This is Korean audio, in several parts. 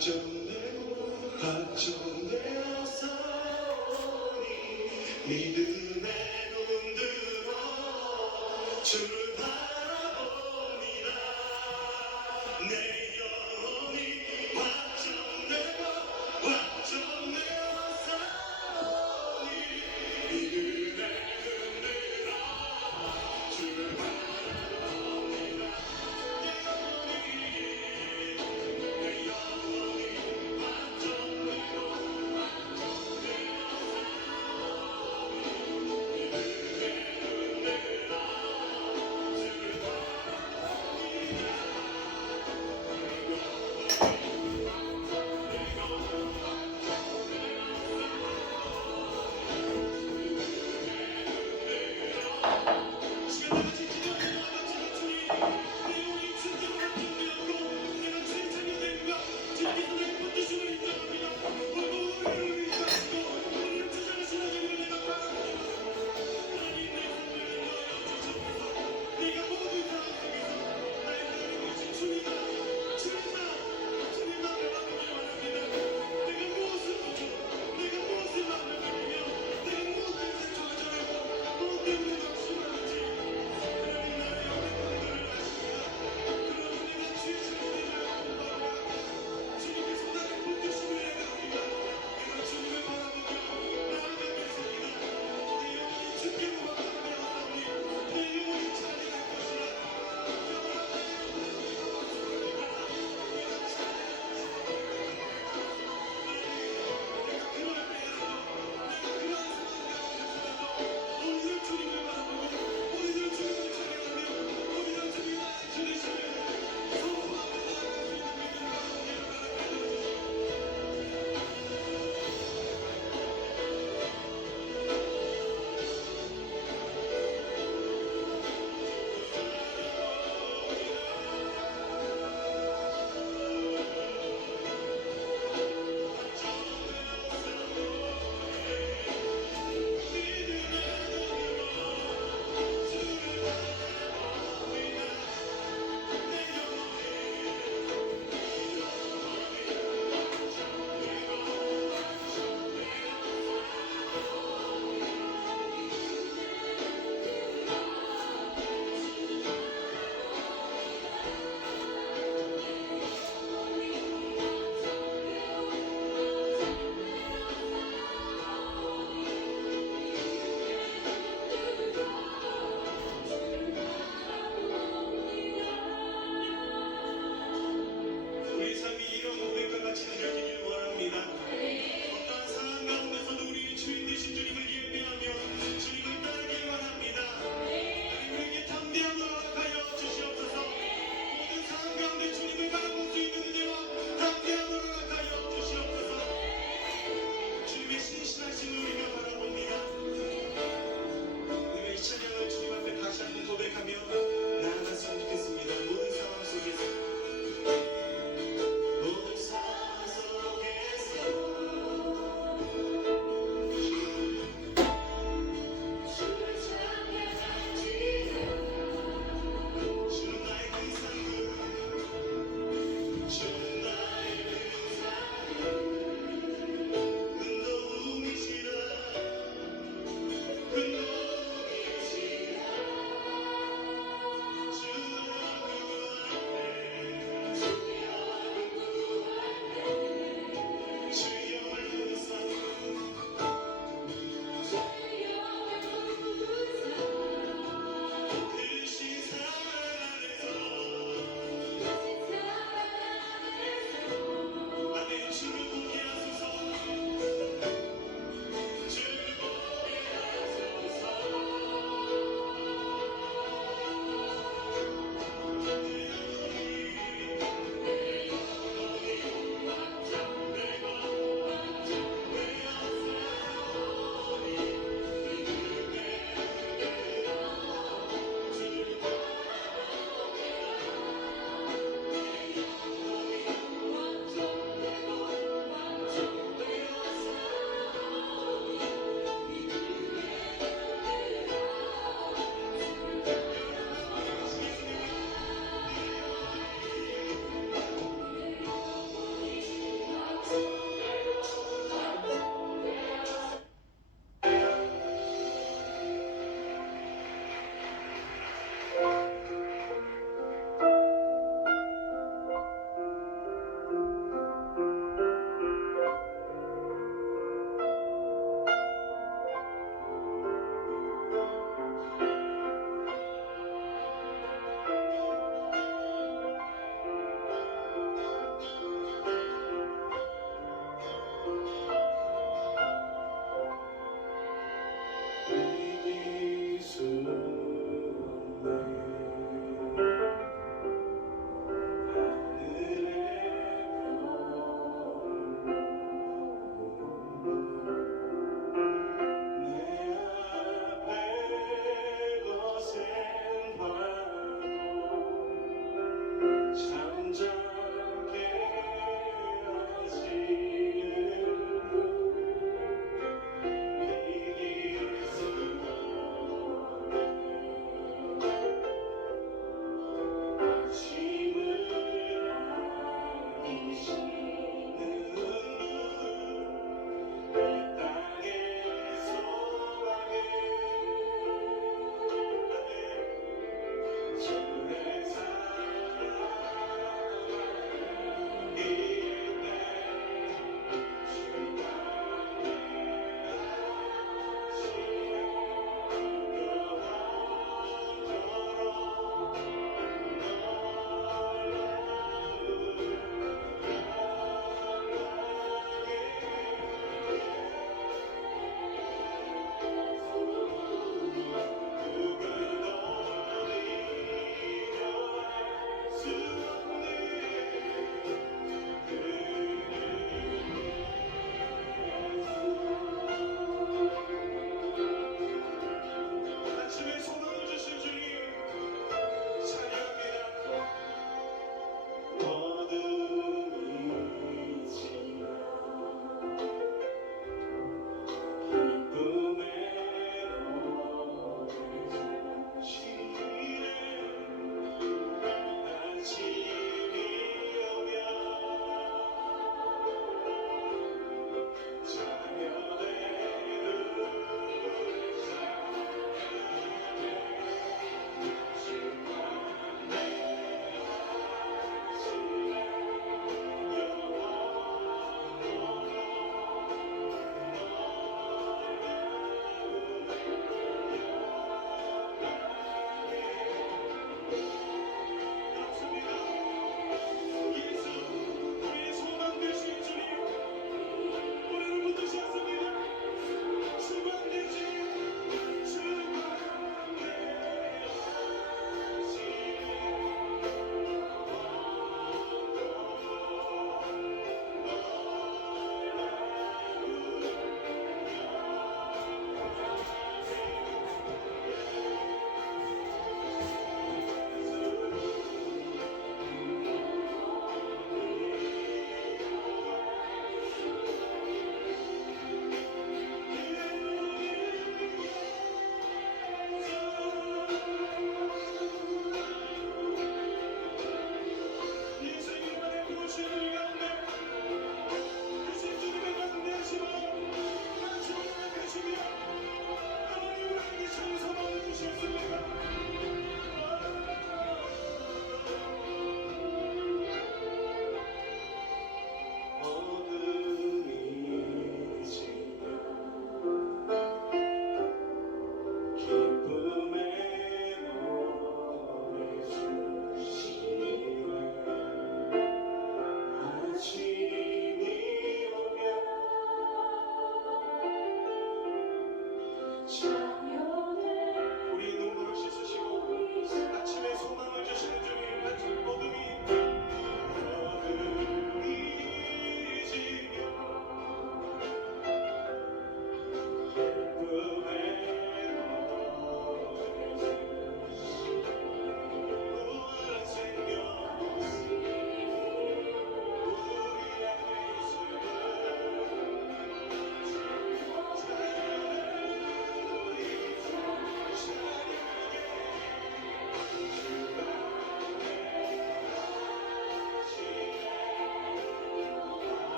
확정되고 확정되어서니 믿음의 눈 들어 주를 바라봅니다. 내 영혼이 확정되고 확정되어서니 믿음의 눈 들어 주를 바라봅니다. 내 영혼이 확정되고 확정되어서니 믿음의 눈 들어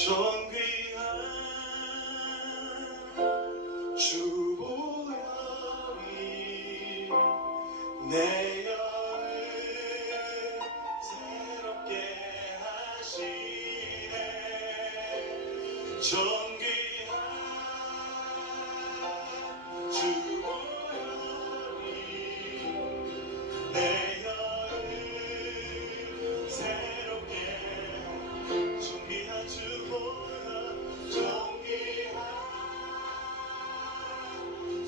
존귀한 주보혈이 내 영을 새롭게 하시네. 존귀한 주보혈이 내 영을 새롭게 존귀한 주보혈 존귀한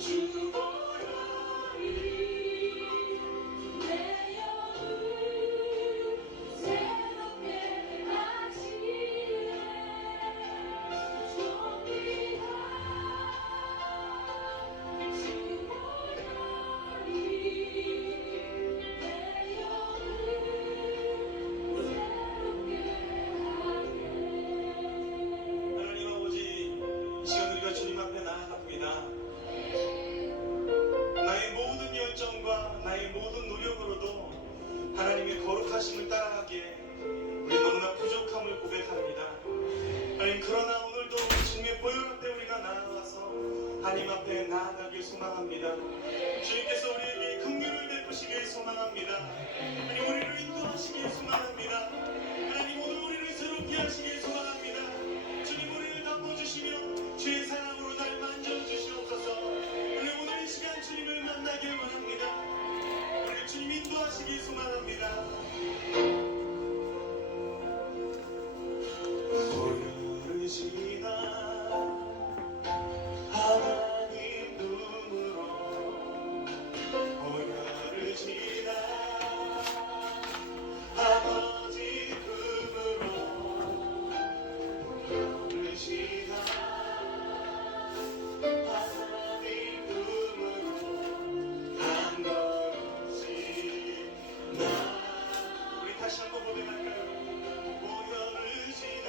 주보혈이 내 영을 새롭게 하시네. 존귀한 주보혈이 내 영을 새롭게 하네. 하나님 아버지, 이 시간 우리가 주님 앞에 나아갑니다. 나의 모든 열정과 나의 모든 노력으로도 하나님의 거룩하심을 따라가기에 우리 너무나 부족함을 고백합니다. 하나님, 그러나 오늘도 주님의 보혈 앞에 우리가 나아가서 하나님 앞에 나아가길 소망합니다. 주님께서 우리에게 긍휼을 베푸시길 소망합니다. 하나님, 우리를 인도하시길 소망합니다. 하나님, 오늘 우리를 새롭게 하시길 소망합니다. 주님, 우리를 덮어주시며 주의 사랑으로 날 만져주시옵소서. 오늘 이 시간 주님을 만나길 원합니다. 우리를 주님 인도하시길 소망합니다. 보혈을 지나 하나님 눈으로 보혈을 지나 아버지 품으로 보혈을 지나 하나님 품으로 한 걸음씩 나 우리 다시 한번 고백할까요? 보혈을 지나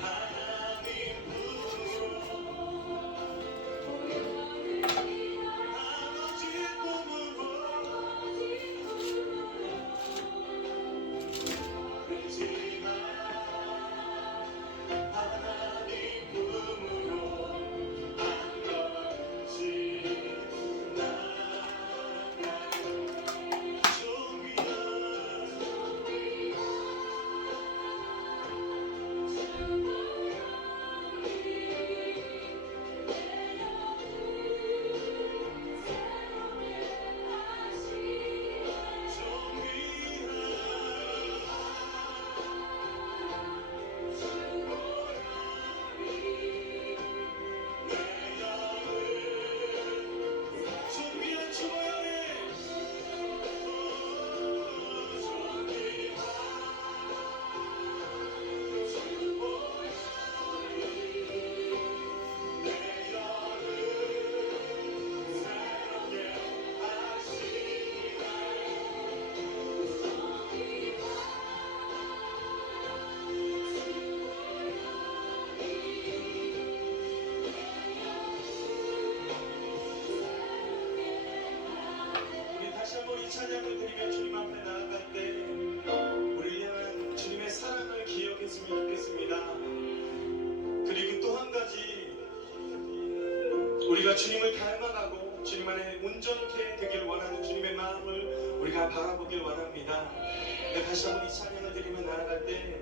하나님 품으로 아버지 품으로 보혈을 지나 하나님 품으로 한 걸음씩 나아가요. 존귀한 존귀한 주보혈에 우리 다시 한번 이 찬양을 드리며 주님 앞에 나아갈 때 우리를 향한 주님의 사랑을 기억했으면 좋겠습니다. 그리고 또 한 가지, 우리가 주님을 닮아가고 주님 안에 온전케 되길 원하는 주님의 마음을 우리가 바라보길 원합니다. 다시 한번 이 찬양을 드리며 나아갈 때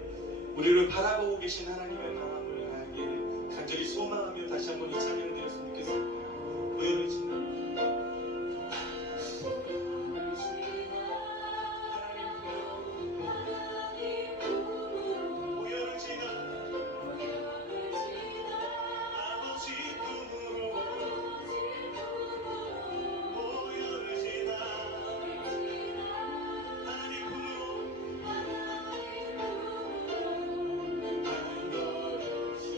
우리를 바라보고 계신 하나님의 마음을 알게 간절히 소망하며 다시 한번 이 찬양을 드렸으면 좋겠습니다. 보혈을 지나 보혈을 지나 아버지 품으로 보혈을 지나 하나님 품으로 한 걸음씩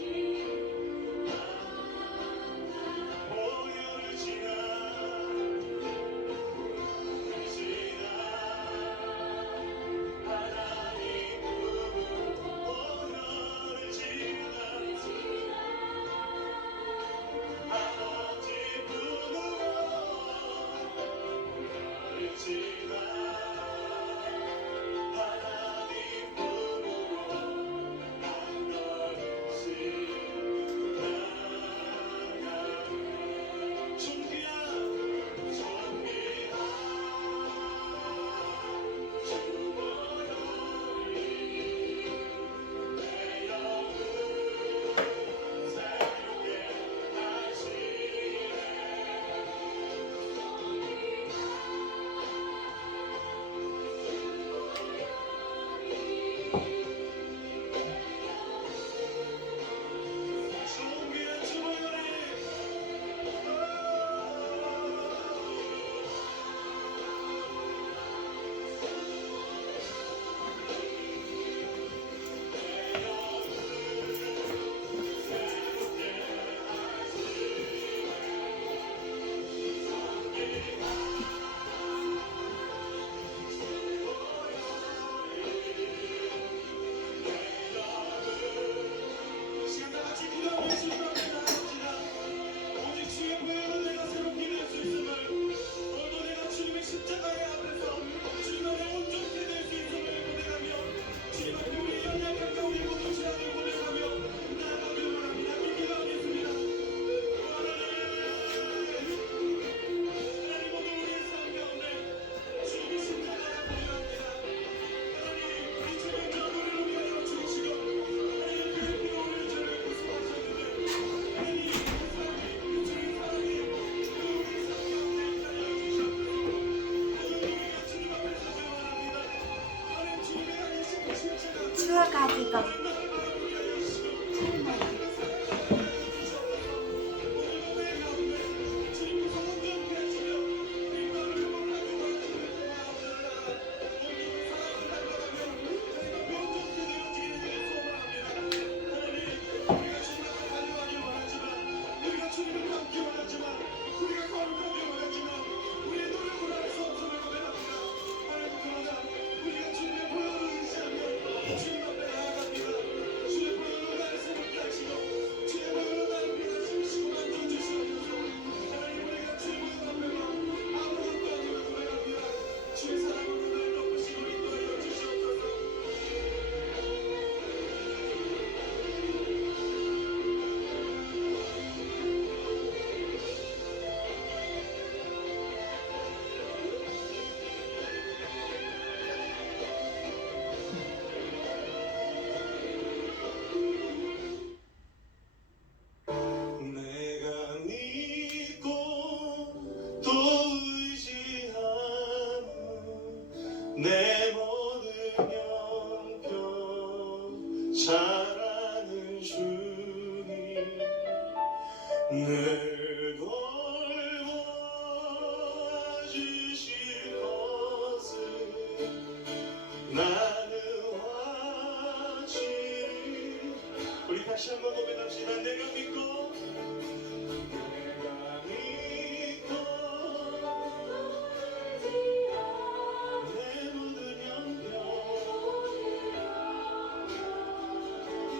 가지고 내가 믿고 또 의지하는 내 모든 영병 잘 아는 주님 늘 돌봐주실 것을 나는 확실히 우리 다시 한번 고백합시다. 내가 믿고 내 모든 영병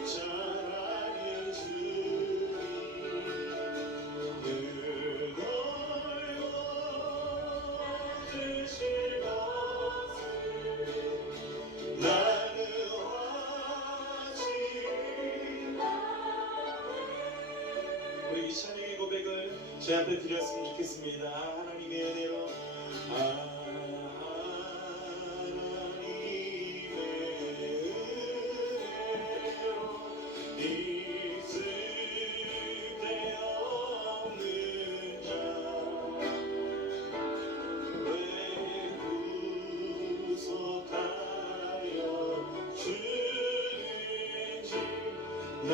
잘 아는 주님 늘 돌봐주실 것을 나는 우리 이 찬양의 고백을 제 앞에 드렸으면 좋겠습니다. 하나님의 은혜로 있을 데 없는 자 왜 구속하여 주는지 나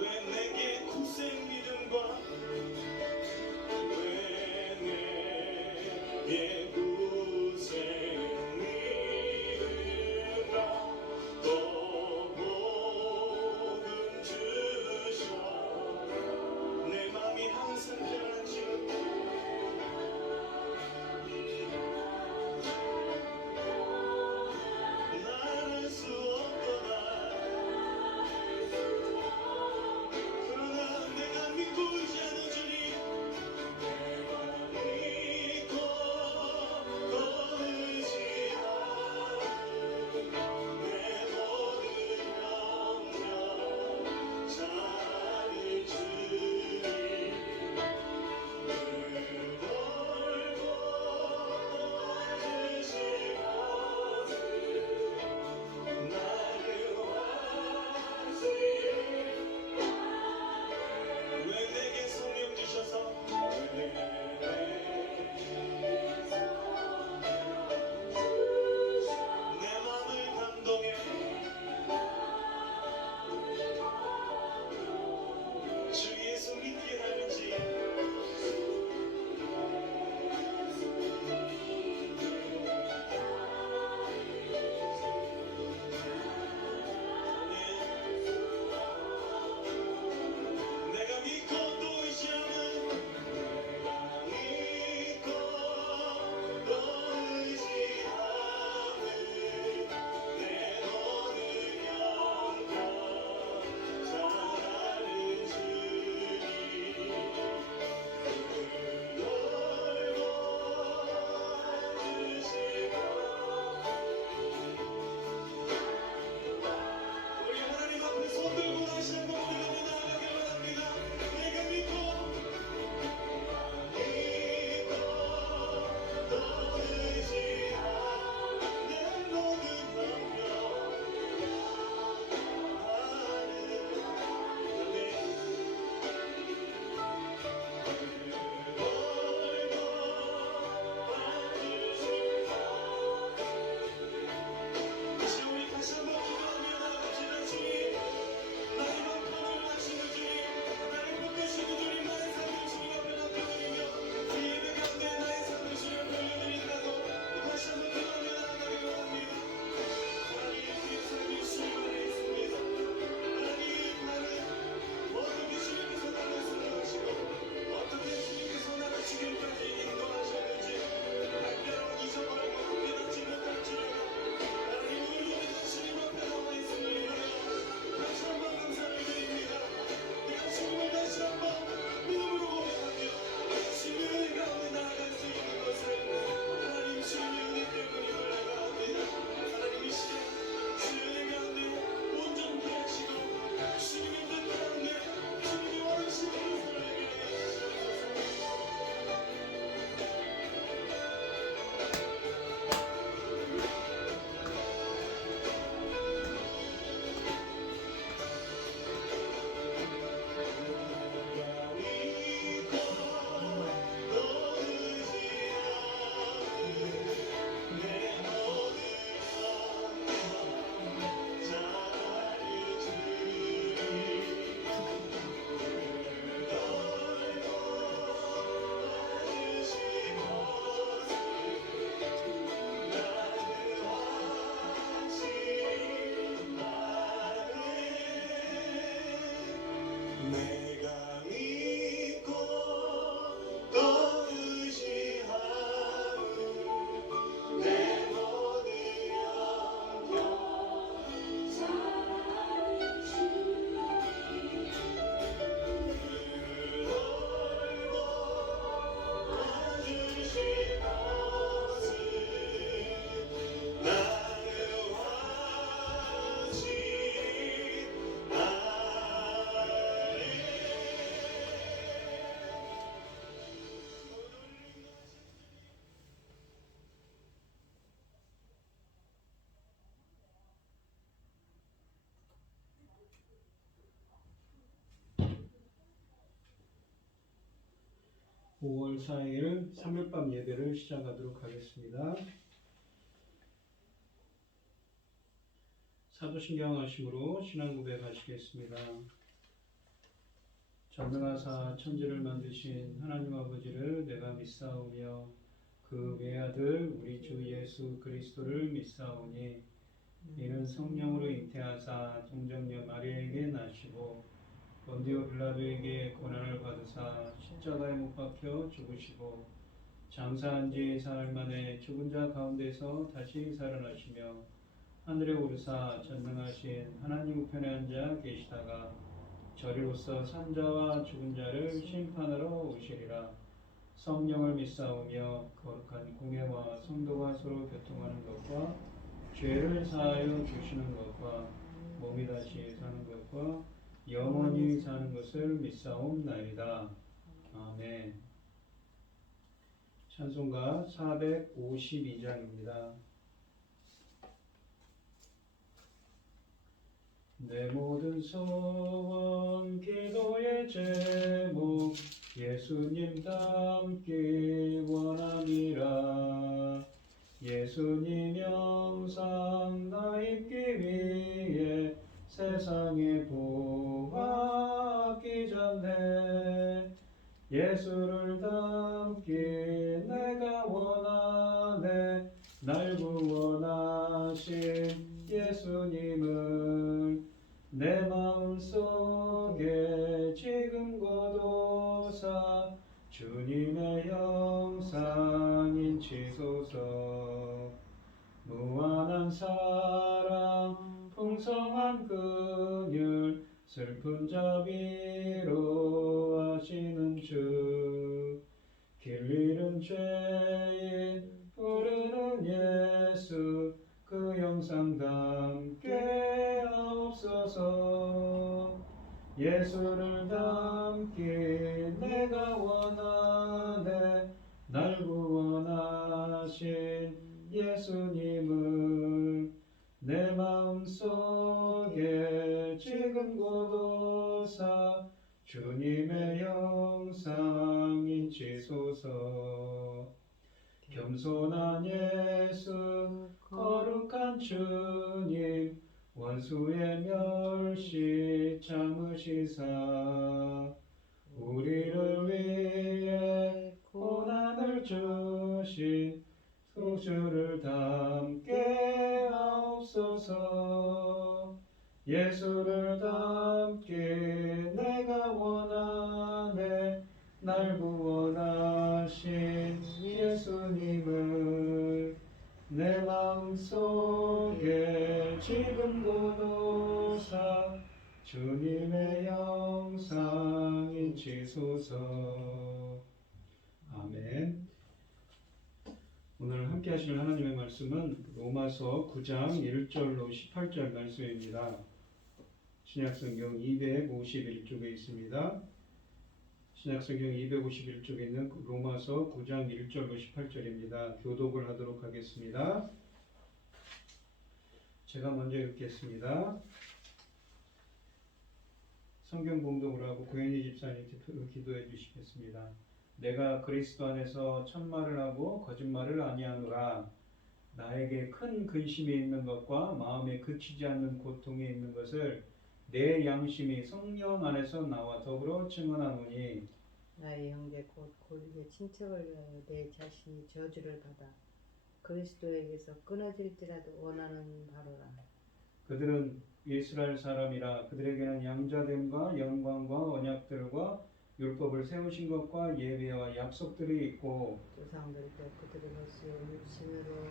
왜 내게 굳센 믿음과 5월 4일 3일밤 예배를 시작하도록 하겠습니다. 사도신경 하심으로 신앙 고백하시겠습니다. 전능하사 천지를 만드신 하나님 아버지를 내가 믿사오며 그 외아들 우리 주 예수 그리스도를 믿사오니 이는 성령으로 잉태하사 동정녀 마리아에게 나시고 본디오 빌라도에게 고난을 받으사 십자가에 못 박혀 죽으시고 장사한 지 사흘 만에 죽은 자 가운데서 다시 살아나시며 하늘에 오르사 전능하신 하나님 우편에 앉아 계시다가 저리로서 산자와 죽은 자를 심판하러 오시리라. 성령을 믿사오며 거룩한 공예와 성도가 서로 교통하는 것과 죄를 사하여 주시는 것과 몸이 다시 사는 것과 영원히 사는 것을 믿사옵나이다. 아멘. 찬송가 452장입니다. 내 모든 소원 기도의 제목 예수님 닮기 원함이라. 예수님 영상 나 입기 위해 세상에 보았기 전에 예수를 닮기 내가 원하네. 날 구원하신 예수님을 내 마음속에 지금 거두사 주님의 영상 인치소서. 무한한 사랑 풍성한 긍휼 슬픈 자비로 하시는 주 길 잃은 죄인 부르는 예수 그 영상 담게 하옵소서. 예수를 담기 내가 원하네. 날 구원하신 예수님을 내 마음속에 지금 거두사 주님의 영상 인치소서. 겸손한 예수 거룩한 주님 원수의 멸시 참으시사 우리를 위해 고난을 주신 소주를 담게 하옵소서. 예수를 담기 내가 원하네. 날 구원하신 예수님을 내 마음속에 지금 거두사 주님의 영상 인치소서. 아멘. 오늘 함께 하실 하나님의 말씀은 로마서 9장 1절로 18절 말씀입니다. 신약성경 251쪽에 있습니다. 신약성경 251쪽에 있는 로마서 9장 1절로 18절입니다. 교독을 하도록 하겠습니다. 제가 먼저 읽겠습니다. 성경 봉독을 하고 고현희 집사님 기도해 주시겠습니다. 내가 그리스도 안에서 참말을 하고 거짓말을 아니하노라. 나에게 큰 근심이 있는 것과 마음에 그치지 않는 고통이 있는 것을 내 양심이 성령 안에서 나와 더불어 증언하노니 나의 형제 곧 고리의 친척을 위하여 내 자신이 저주를 받아 그리스도에게서 끊어질지라도 원하는 바로라. 그들은 이스라엘 사람이라. 그들에게는 양자됨과 영광과 언약들과 율법을 세우신 것과 예배와 약속들이 있고 조상들도 그들의 것을 육신으로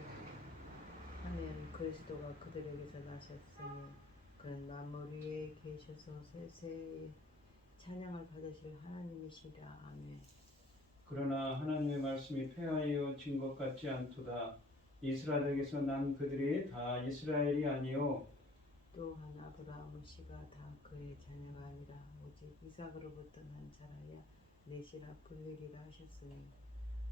하면 그리스도가 그들에게서 나셨으니 그는 만물 위에 계셔서 세세히 찬양을 받으실 하나님이시라. 아멘. 그러나 하나님의 말씀이 폐하여진 것 같지 않도다. 이스라엘에게서 난 그들이 다 이스라엘이 아니요 또한 아브라함의 씨가 다 그의 자녀가 아니라 오직 이삭으로부터 난 자라야 넷이라 불리리라 하셨으니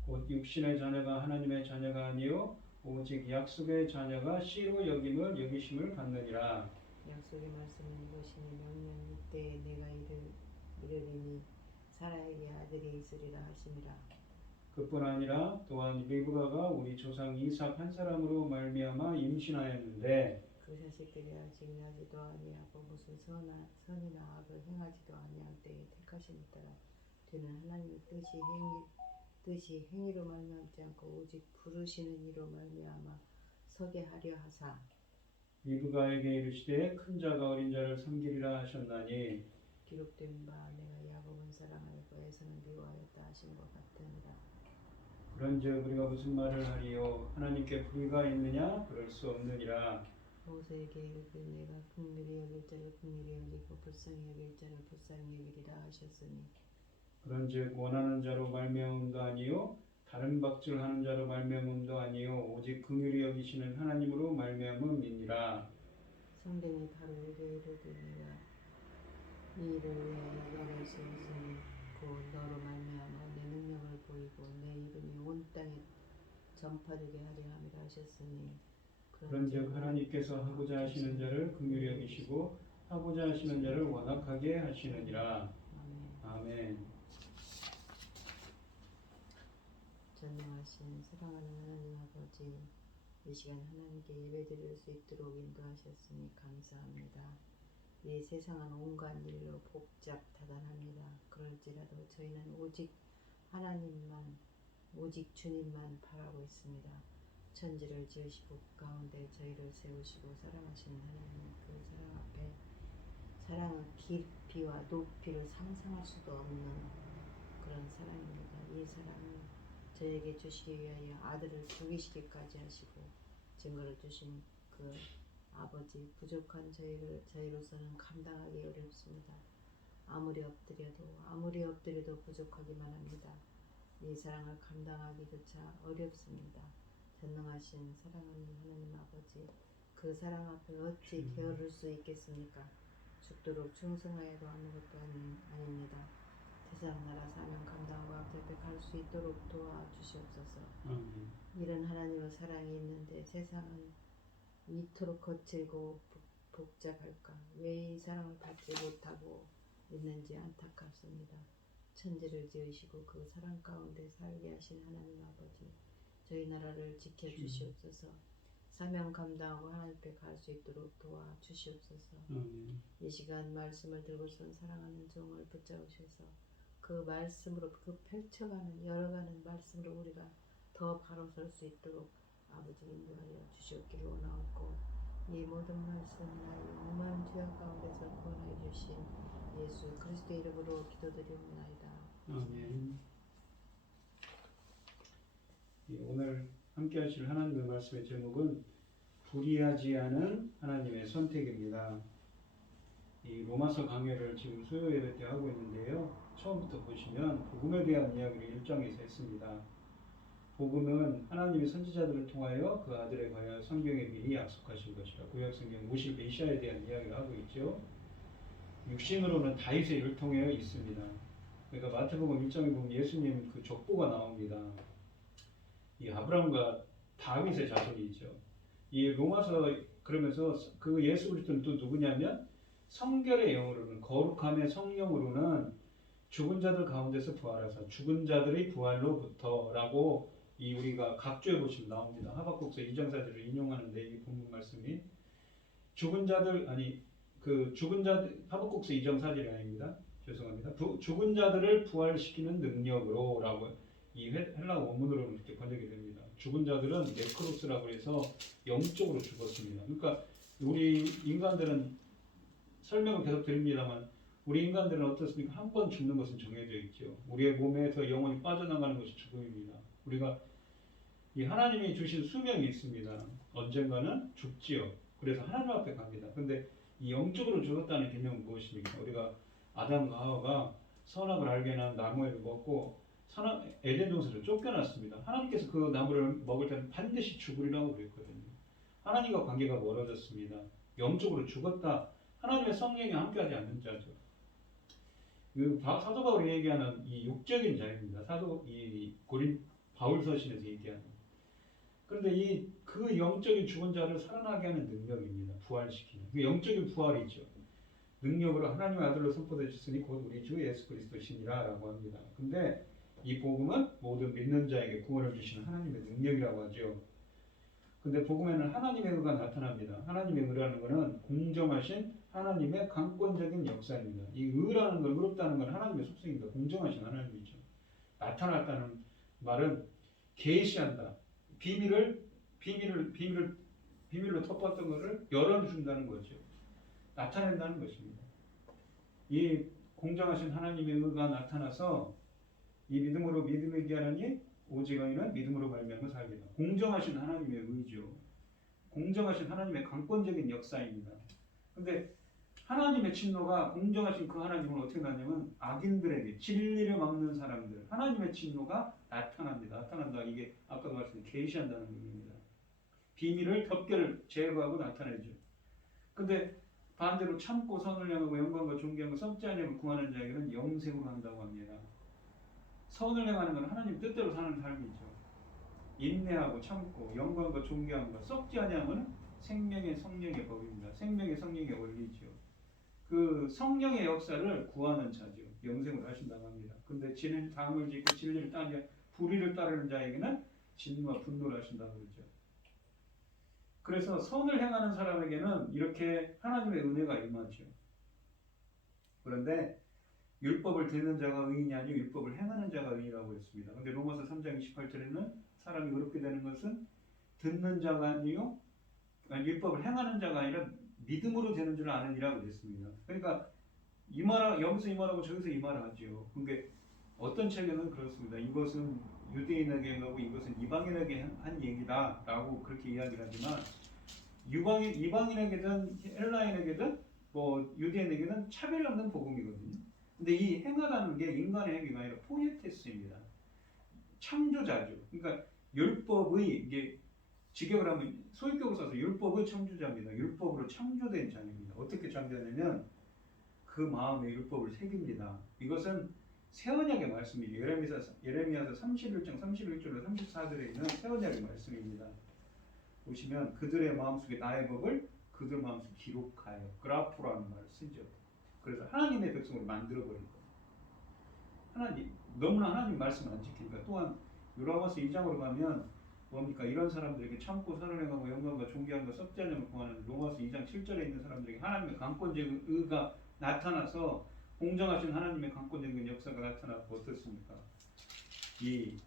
곧 육신의 자녀가 하나님의 자녀가 아니요 오직 약속의 자녀가 씨로 여기심을 받느니라. 약속의 말씀은 이것이니 명령 이때에 내가 이르리니 사라에게 아들이 있으리라 하심이라. 그뿐 아니라 또한 리브가가 우리 조상 이삭 한 사람으로 말미암아 임신하였는데 그 자식들이 아직 나지도 아니하고 무슨 선이나 악을 행하지도 아니할 때에 택하심에 따라 되는 하나님의 뜻이 행위로 말미암지 않고 오직 부르시는 이로 말미암아 서게 하려 하사 리브가에게 이르시되 큰 자가 어린 자를 섬기리라 하셨나니 기록된 바 내가 야곱은 사랑하였고 에서는 미워하였다 하신 것 같으니라. 그런즉 우리가 무슨 말을 하리요 하나님께 불의가 있느냐 그럴 수 없느니라. 모세에게 이르되 내가 긍휼히 여길 자를 긍휼히 여기고 불쌍히 여길 자를 불쌍히 여기리라 하셨으니 그런즉 원하는 자로 말미암음도 아니요 다른 박질하는 자로 말미암음도 아니요 오직 긍휼히 여기시는 하나님으로 말미암음이니라. 성령이 바로 에게 이르되 내가 이 일을 위하여 너를 세웠으니 곧 너로 말미암아 내 능력을 보이고 내 이름이 온 땅에 전파되게 하려 함이라 하셨으니 그런즉 하나님께서 하고자 하시는 자를 긍휼히 여기시고 하고자 하시는 자를 완악하게 하시느니라. 아멘. 아멘. 전능하신 사랑하는 하나님 아버지, 이 시간 하나님께 예배드릴 수 있도록 인도하셨으니 감사합니다. 이 세상은 온갖 일로 복잡다단합니다. 그럴지라도 저희는 오직 하나님만, 오직 주님만 바라고 있습니다. 천지를 지으시고 그 가운데 저희를 세우시고 사랑하시는 하나님, 그 사랑 앞에 사랑의 깊이와 높이를 상상할 수도 없는 그런 사랑입니다. 이 사랑을 저에게 주시기 위하여 아들을 죽이시기까지 하시고 증거를 주신 그 아버지, 부족한 저희로서는 감당하기 어렵습니다. 아무리 엎드려도 부족하기만 합니다. 이 사랑을 감당하기조차 어렵습니다. 전능하신 사랑하는 하나님 아버지, 그 사랑 앞에 어찌 게으를 수 있겠습니까? 죽도록 충성하여도 아무것도 아닙니다. 세상 나라 사명 감당하고 앞에 갈 수 있도록 도와주시옵소서. 이런 하나님의 사랑이 있는데 세상은 이토록 거칠고 복잡할까? 왜 이 사랑을 받지 못하고 있는지 안타깝습니다. 천지를 지으시고 그 사랑 가운데 살게 하신 하나님 아버지, 저희 나라를 지켜주시옵소서. 사명 감당하고 하나님 앞에 갈 수 있도록 도와주시옵소서. 이 시간 말씀을 들고선 사랑하는 종을 붙잡으셔서 그 말씀으로 펼쳐가는 열어가는 말씀으로 우리가 더 바로 설 수 있도록 아버지 인도하여 주시옵기를 원하옵고, 이 모든 말씀 나의 영원한 죄악 가운데서 구원해 주신 예수 그리스도 이름으로 기도드리옵나이다. 아멘. 오늘 함께 하실 하나님의 말씀의 제목은 불의하지 않은 하나님의 선택입니다. 이 로마서 강해를 지금 수요 예배 때 하고 있는데요. 처음부터 보시면 복음에 대한 이야기를 1장에서 했습니다. 복음은 하나님이 선지자들을 통하여 그 아들에 관하여 성경에 미리 약속하신 것이라. 구약성경 50 메시아에 대한 이야기를 하고 있죠. 육신으로는 다윗의 일을 통해 있습니다. 그러니까 마태복음 1장에 보면 예수님 그 족보가 나옵니다. 이 아브라함과 다윗의 자손이죠. 이 로마서 그러면서 그 예수 그리스도는 또 누구냐면 성결의 영으로는, 거룩함의 성령으로는 죽은 자들 가운데서 부활하사 죽은 자들의 부활로부터라고 이 우리가 각주에 보시면 나옵니다. 하박국서 2장 4절을 인용하는데 이 본문 말씀이 죽은 자들 하박국서 2장 4절이 아닙니다. 죄송합니다. 죽은 자들을 부활시키는 능력으로라고 이 헬라 원문으로는 이렇게 번역이 됩니다. 죽은 자들은 네크로스라고 해서 영적으로 죽었습니다. 그러니까 우리 인간들은 설명을 계속 드립니다만 우리 인간들은 어떻습니까? 한 번 죽는 것은 정해져 있죠. 우리의 몸에서 영혼이 빠져나가는 것이 죽음입니다. 우리가 이 하나님이 주신 수명이 있습니다. 언젠가는 죽지요. 그래서 하나님 앞에 갑니다. 근데 이 영적으로 죽었다는 개념은 무엇입니까? 우리가 아담과 하와가 선악을 알게 난 나무를 먹고 에덴 동산을 쫓겨났습니다. 하나님께서 그 나무를 먹을 때는 반드시 죽으리라고 그랬거든요. 하나님과 관계가 멀어졌습니다. 영적으로 죽었다. 하나님의 성령이 함께하지 않는 자죠. 사도 바울이 얘기하는 이 육적인 자입니다. 바울 서신에서 얘기하는. 그런데 그 영적인 죽은 자를 살아나게 하는 능력입니다. 부활시키는. 그 영적인 부활이죠. 능력으로 하나님의 아들로 선포되셨으니 곧 우리 주 예수 그리스도시니라 라고 합니다. 근데 이 복음은 모든 믿는 자에게 구원을 주시는 하나님의 능력이라고 하죠. 근데 복음에는 하나님의 의가 나타납니다. 하나님의 의라는 것은 공정하신 하나님의 강권적인 역사입니다. 이 의라는 건, 의롭다는 건 하나님의 속성입니다. 공정하신 하나님이죠. 나타났다는 말은 계시한다. 비밀로 덮었던 것을 열어준다는 거죠. 나타낸다는 것입니다. 이 공정하신 하나님의 의가 나타나서 이 믿음으로 믿음에 기하나니 오직 의인은 믿음으로 말미암아 살리라. 공정하신 하나님의 의죠. 공정하신 하나님의 강권적인 역사입니다. 근데 하나님의 진노가 공정하신 그 하나님을 어떻게 나냐면 악인들에게 진리를 막는 사람들 하나님의 진노가 나타납니다. 나타난다. 이게 아까도 말씀드린 계시한다는 의미입니다. 비밀을 덮개를 제거하고 나타내죠. 근데 반대로 참고 선을 향하고 영광과 존귀함과 썩지 아니함을 구하는 자에게는 영생으로 한다고 합니다. 선을 행하는 건 하나님 뜻대로 사는 삶이죠. 인내하고 참고 영광과 존귀함과 썩지 아니함은 생명의 성령의 법입니다. 생명의 성령의 원리죠. 그 성령의 역사를 구하는 자죠. 영생을 하신다고 합니다. 근데 진리를 다음을 짓고 진리를 따르며 불의를 따르는 자에게는 진노와 분노를 하신다고 그러죠. 그래서 선을 행하는 사람에게는 이렇게 하나님의 은혜가 임하죠. 그런데 율법을 듣는 자가 의인이 아니요 율법을 행하는 자가 의인이라고 했습니다. 근데 로마서 3장 28절에는 사람이 의롭게 되는 것은 듣는 자가 아니요 율법을 행하는 자가 아니라 믿음으로 되는 줄 아느니라고 그랬습니다. 그러니까 여기서 이 말하고 저기서 이 말을 하죠. 그게 어떤 책에는 그렇습니다. 이것은 유대인에게 하고 이것은 이방인에게 한 얘기다라고 그렇게 이야기를 하지만 이방인에게든 헬라인에게든 뭐 유대인에게는 차별이 없는 복음이거든요. 근데 이 행하다는 게 인간의 행위가 아니라 포이에테스입니다. 창조자죠. 그러니까 율법의 이게 직역을 하면 소유격을 써서 율법의 창조자입니다. 율법으로 창조된 자입니다. 어떻게 창조하냐면 그 마음에 율법을 새깁니다. 이것은 새 언약의 말씀이죠. 예레미야서 31장 31절로 34절에 있는 새 언약의 말씀입니다. 보시면 그들의 마음속에 나의 법을 그들 마음속에 기록하여 그라포라는 말을 쓰죠. 그래서 하나님의 백성으로 만들어버린 거예요. 너무나 하나님 말씀 안 지키니까. 또한 요라마서 2장으로 가면 뭡니까? 이런 사람들에게 참고 선을 행하고 영광과 존귀함과 썩지 않음을 구하는 로마서 2장 7절에 있는 사람들에게 하나님의 강권적인 의가 나타나서 공정하신 하나님의 강권적인 역사가 나타나고 어떻습니까? 이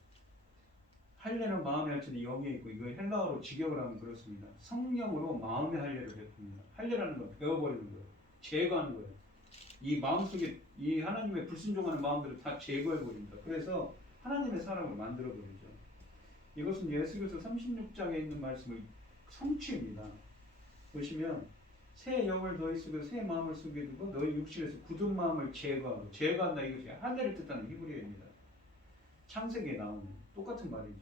할례는 마음의 할지는 영에 있고 이거 헬라어로 직역을 하면 그렇습니다. 성령으로 마음의 할례를 베풉니다. 할례라는 건 베어버리는 거예요. 제거하는 거예요. 이 마음속에 이 하나님의 불순종하는 마음들을 다 제거해버립니다. 그래서 하나님의 사람을 만들어버리죠. 이것은 예수께서 36장에 있는 말씀의 성취입니다. 보시면 새 영을 너희 속에 새 마음을 속에 두고 너희 육신에서 굳은 마음을 제거하고 제거한다 이것이 할례를 뜻하는 히브리어입니다. 창세기에 나오는 똑같은 말이죠.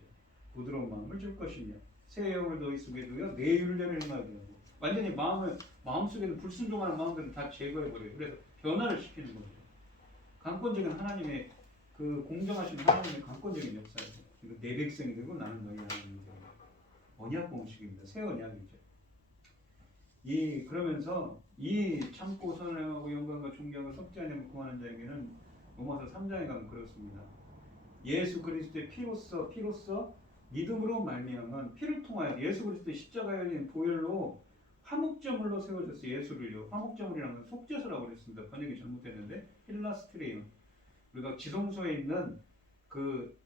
부드러운 마음을 줄 것이며 새 영을 너희 속에 두어 내 율례를 행하게 하고 완전히 마음속에는 불순종하는 마음들을 다 제거해버려요. 그래서 변화를 시키는 거죠. 강권적인 하나님의 그 공정하신 하나님의 강권적인 역사예요. 이거 내 백성이 되고 나는 너희 하나님이다. 언약 공식입니다. 새 언약이죠. 그러면서 이 참고 선행하고 영광과 존경을 썩지 않음을 구하는 자에게는 로마서 3장에 가면 그렇습니다. 예수 그리스도의 피로써 믿음으로 말미암은 피를 통하여 예수 그리스도의 십자가에 열린 보혈로 화목제물로 세워졌어요. 예수를요. 화목제물이라는 건 속죄소라고 그랬습니다. 번역이 잘못됐는데 힐라스트레이온. 우리가 지성소에 있는 그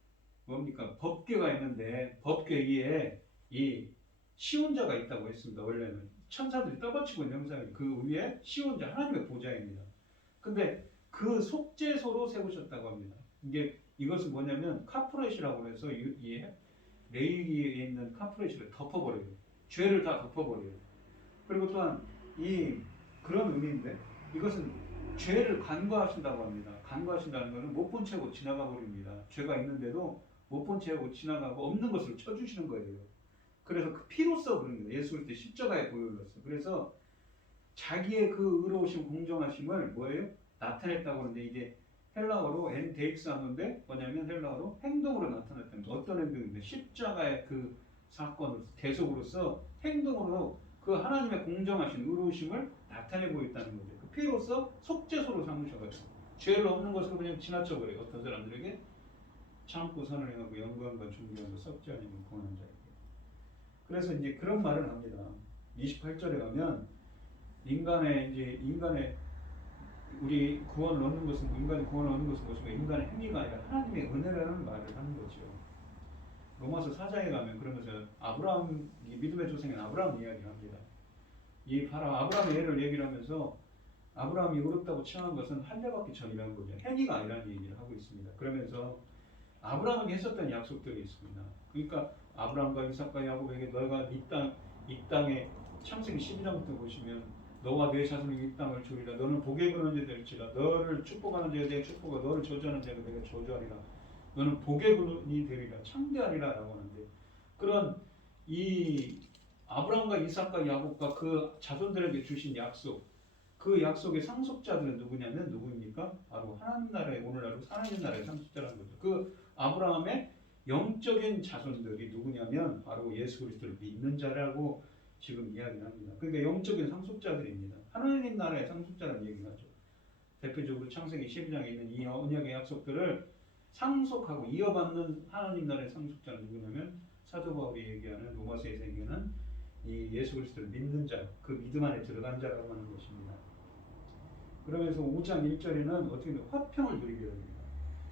뭡니까? 법궤가 있는데 법궤 위에 이 시온자가 있다고 했습니다. 원래는 천사들이 떠받치고 있는 형상이 그 위에 시온자 하나님의 보좌입니다. 근데 그 속죄소로 세우셨다고 합니다. 이것은 뭐냐면 카프렛이라고 해서 레위기에 있는 카프렛을 덮어버려요. 죄를 다 덮어버려요. 그리고 또한 그런 의미인데 이것은 죄를 간과하신다고 합니다. 간과하신다는 것은 못 본 채고 지나가 버립니다. 죄가 있는데도 못 본 채고 지나가고 없는 것으로 쳐주시는 거예요. 그래서 그 피로써 그런 거예요. 예수 그리스도의 십자가의 보혈로서. 그래서 자기의 그 의로우심 공정하심을 뭐예요? 나타냈다고 하는데 이게 헬라어로 엔데익스하는데 뭐냐면 헬라어로 행동으로 나타냈다는 거예요. 어떤 행동인데 십자가의 그 사건으로서 대속으로서 행동으로 그 하나님의 공정하신 의로우심을 나타내고 있다는 거죠. 그 피로써 속죄소로 삼으셔가지고 죄를 없는 것으로 그냥 지나쳐버려요. 어떤 사람들에게 참고 선을 행하고 영광과 존귀함과 썩지 아니면 구원한 자에게. 그래서 이제 그런 말을 합니다. 28절에 가면 인간의 우리 구원을 얻는 것은 인간이 구원을 얻는 것은 무엇인가? 인간의 행위가 아니라 하나님의 은혜라는 말을 하는 거죠. 로마서 4장에 가면 그러면서 아브라함, 믿음의 조상인 아브라함 이야기를 합니다. 이 바로 아브라함의 예를 얘기를 하면서 아브라함이 의롭다고 칭한 것은 할례받기 전이라는 거죠. 행위가 아니라는 얘기를 하고 있습니다. 그러면서 아브라함에게 했었던 약속들이 있습니다. 그러니까 아브라함과 이삭과 야곱에게 너가 이 땅에 창세기 12장부터 보시면 너와 네 자손이 이 땅을 주리라. 너는 복의 근원이 될지라. 너를 축복하는 자가 내 축복과 너를 저주하는 자가 내가 저주하리라. 너는 복의 근원이 되리라. 창대하리라 라고 하는데 그런 이 아브라함과 이삭과 야곱과 그 자손들에게 주신 약속, 그 약속의 상속자들은 누구냐면 누구입니까? 바로 하나님 나라의 오늘날 하나님 나라의 상속자라는 거죠. 그 아브라함의 영적인 자손들이 누구냐면 바로 예수 그리스도를 믿는 자라고 지금 이야기를 합니다. 그러니까 영적인 상속자들입니다. 하나님 나라의 상속자라는 얘기를 하죠. 대표적으로 창세기 12장에 있는 이 언약의 약속들을 상속하고 이어받는 하나님 나라의 상속자는 누구냐면 사도 바울이 얘기하는 로마서에서 얘기하는 이 예수 그리스도를 믿는 자, 그 믿음 안에 들어간 자라고 하는 것입니다. 그러면서 5장 1절에는 어떻게 보면 화평을 누리게 됩니다.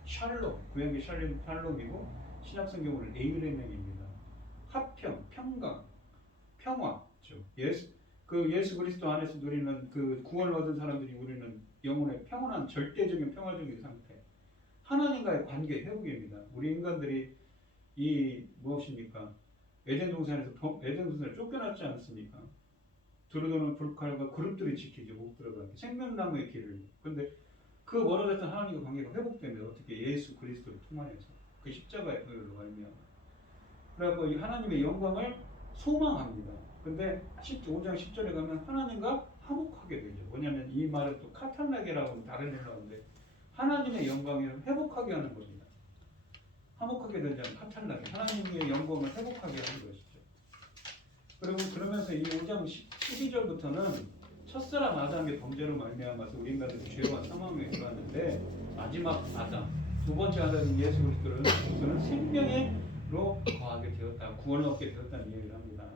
샬롬, 구약의 샬롬이고 신약 성경으로는 에이레명입니다. 화평, 평강, 평화죠. 예수 그리스도 안에서 누리는 그 구원을 얻은 사람들이 누리는 영혼의 평온한 절대적인 평화적인 상태. 하나님과의 관계 회복입니다. 우리 인간들이 이 무엇입니까? 에덴 동산을 쫓겨났지 않습니까? 두루두루 불칼과 그룹들이 지키죠. 못 들어가게. 생명나무의 길을. 그런데 그 멀어졌던 하나님과 관계가 회복됩니다. 어떻게? 예수 그리스도를 통하여서. 그 십자가의 보혈로 말미암아. 그래서 이 하나님의 영광을 소망합니다. 근데 5장 10절에 가면 하나님과 화목하게 되죠. 뭐냐면 이 말은 또 카탈라게라고 하는 다른 일로 하는데 하나님의 영광을 회복하게 하는 겁니다. 화목하게 되자면 카탈라게. 하나님의 영광을 회복하게 하는 것이죠. 그리고 그러면서 이 5장 12절부터는 첫사람 아담의 범죄로 말미암아서 우리 인간들이 죄와 사망에 들어왔는데 마지막 아담, 두 번째 아담인 예수 그리스도는 생명으로 거하게 되었다, 구원을 얻게 되었다는 얘기를 합니다.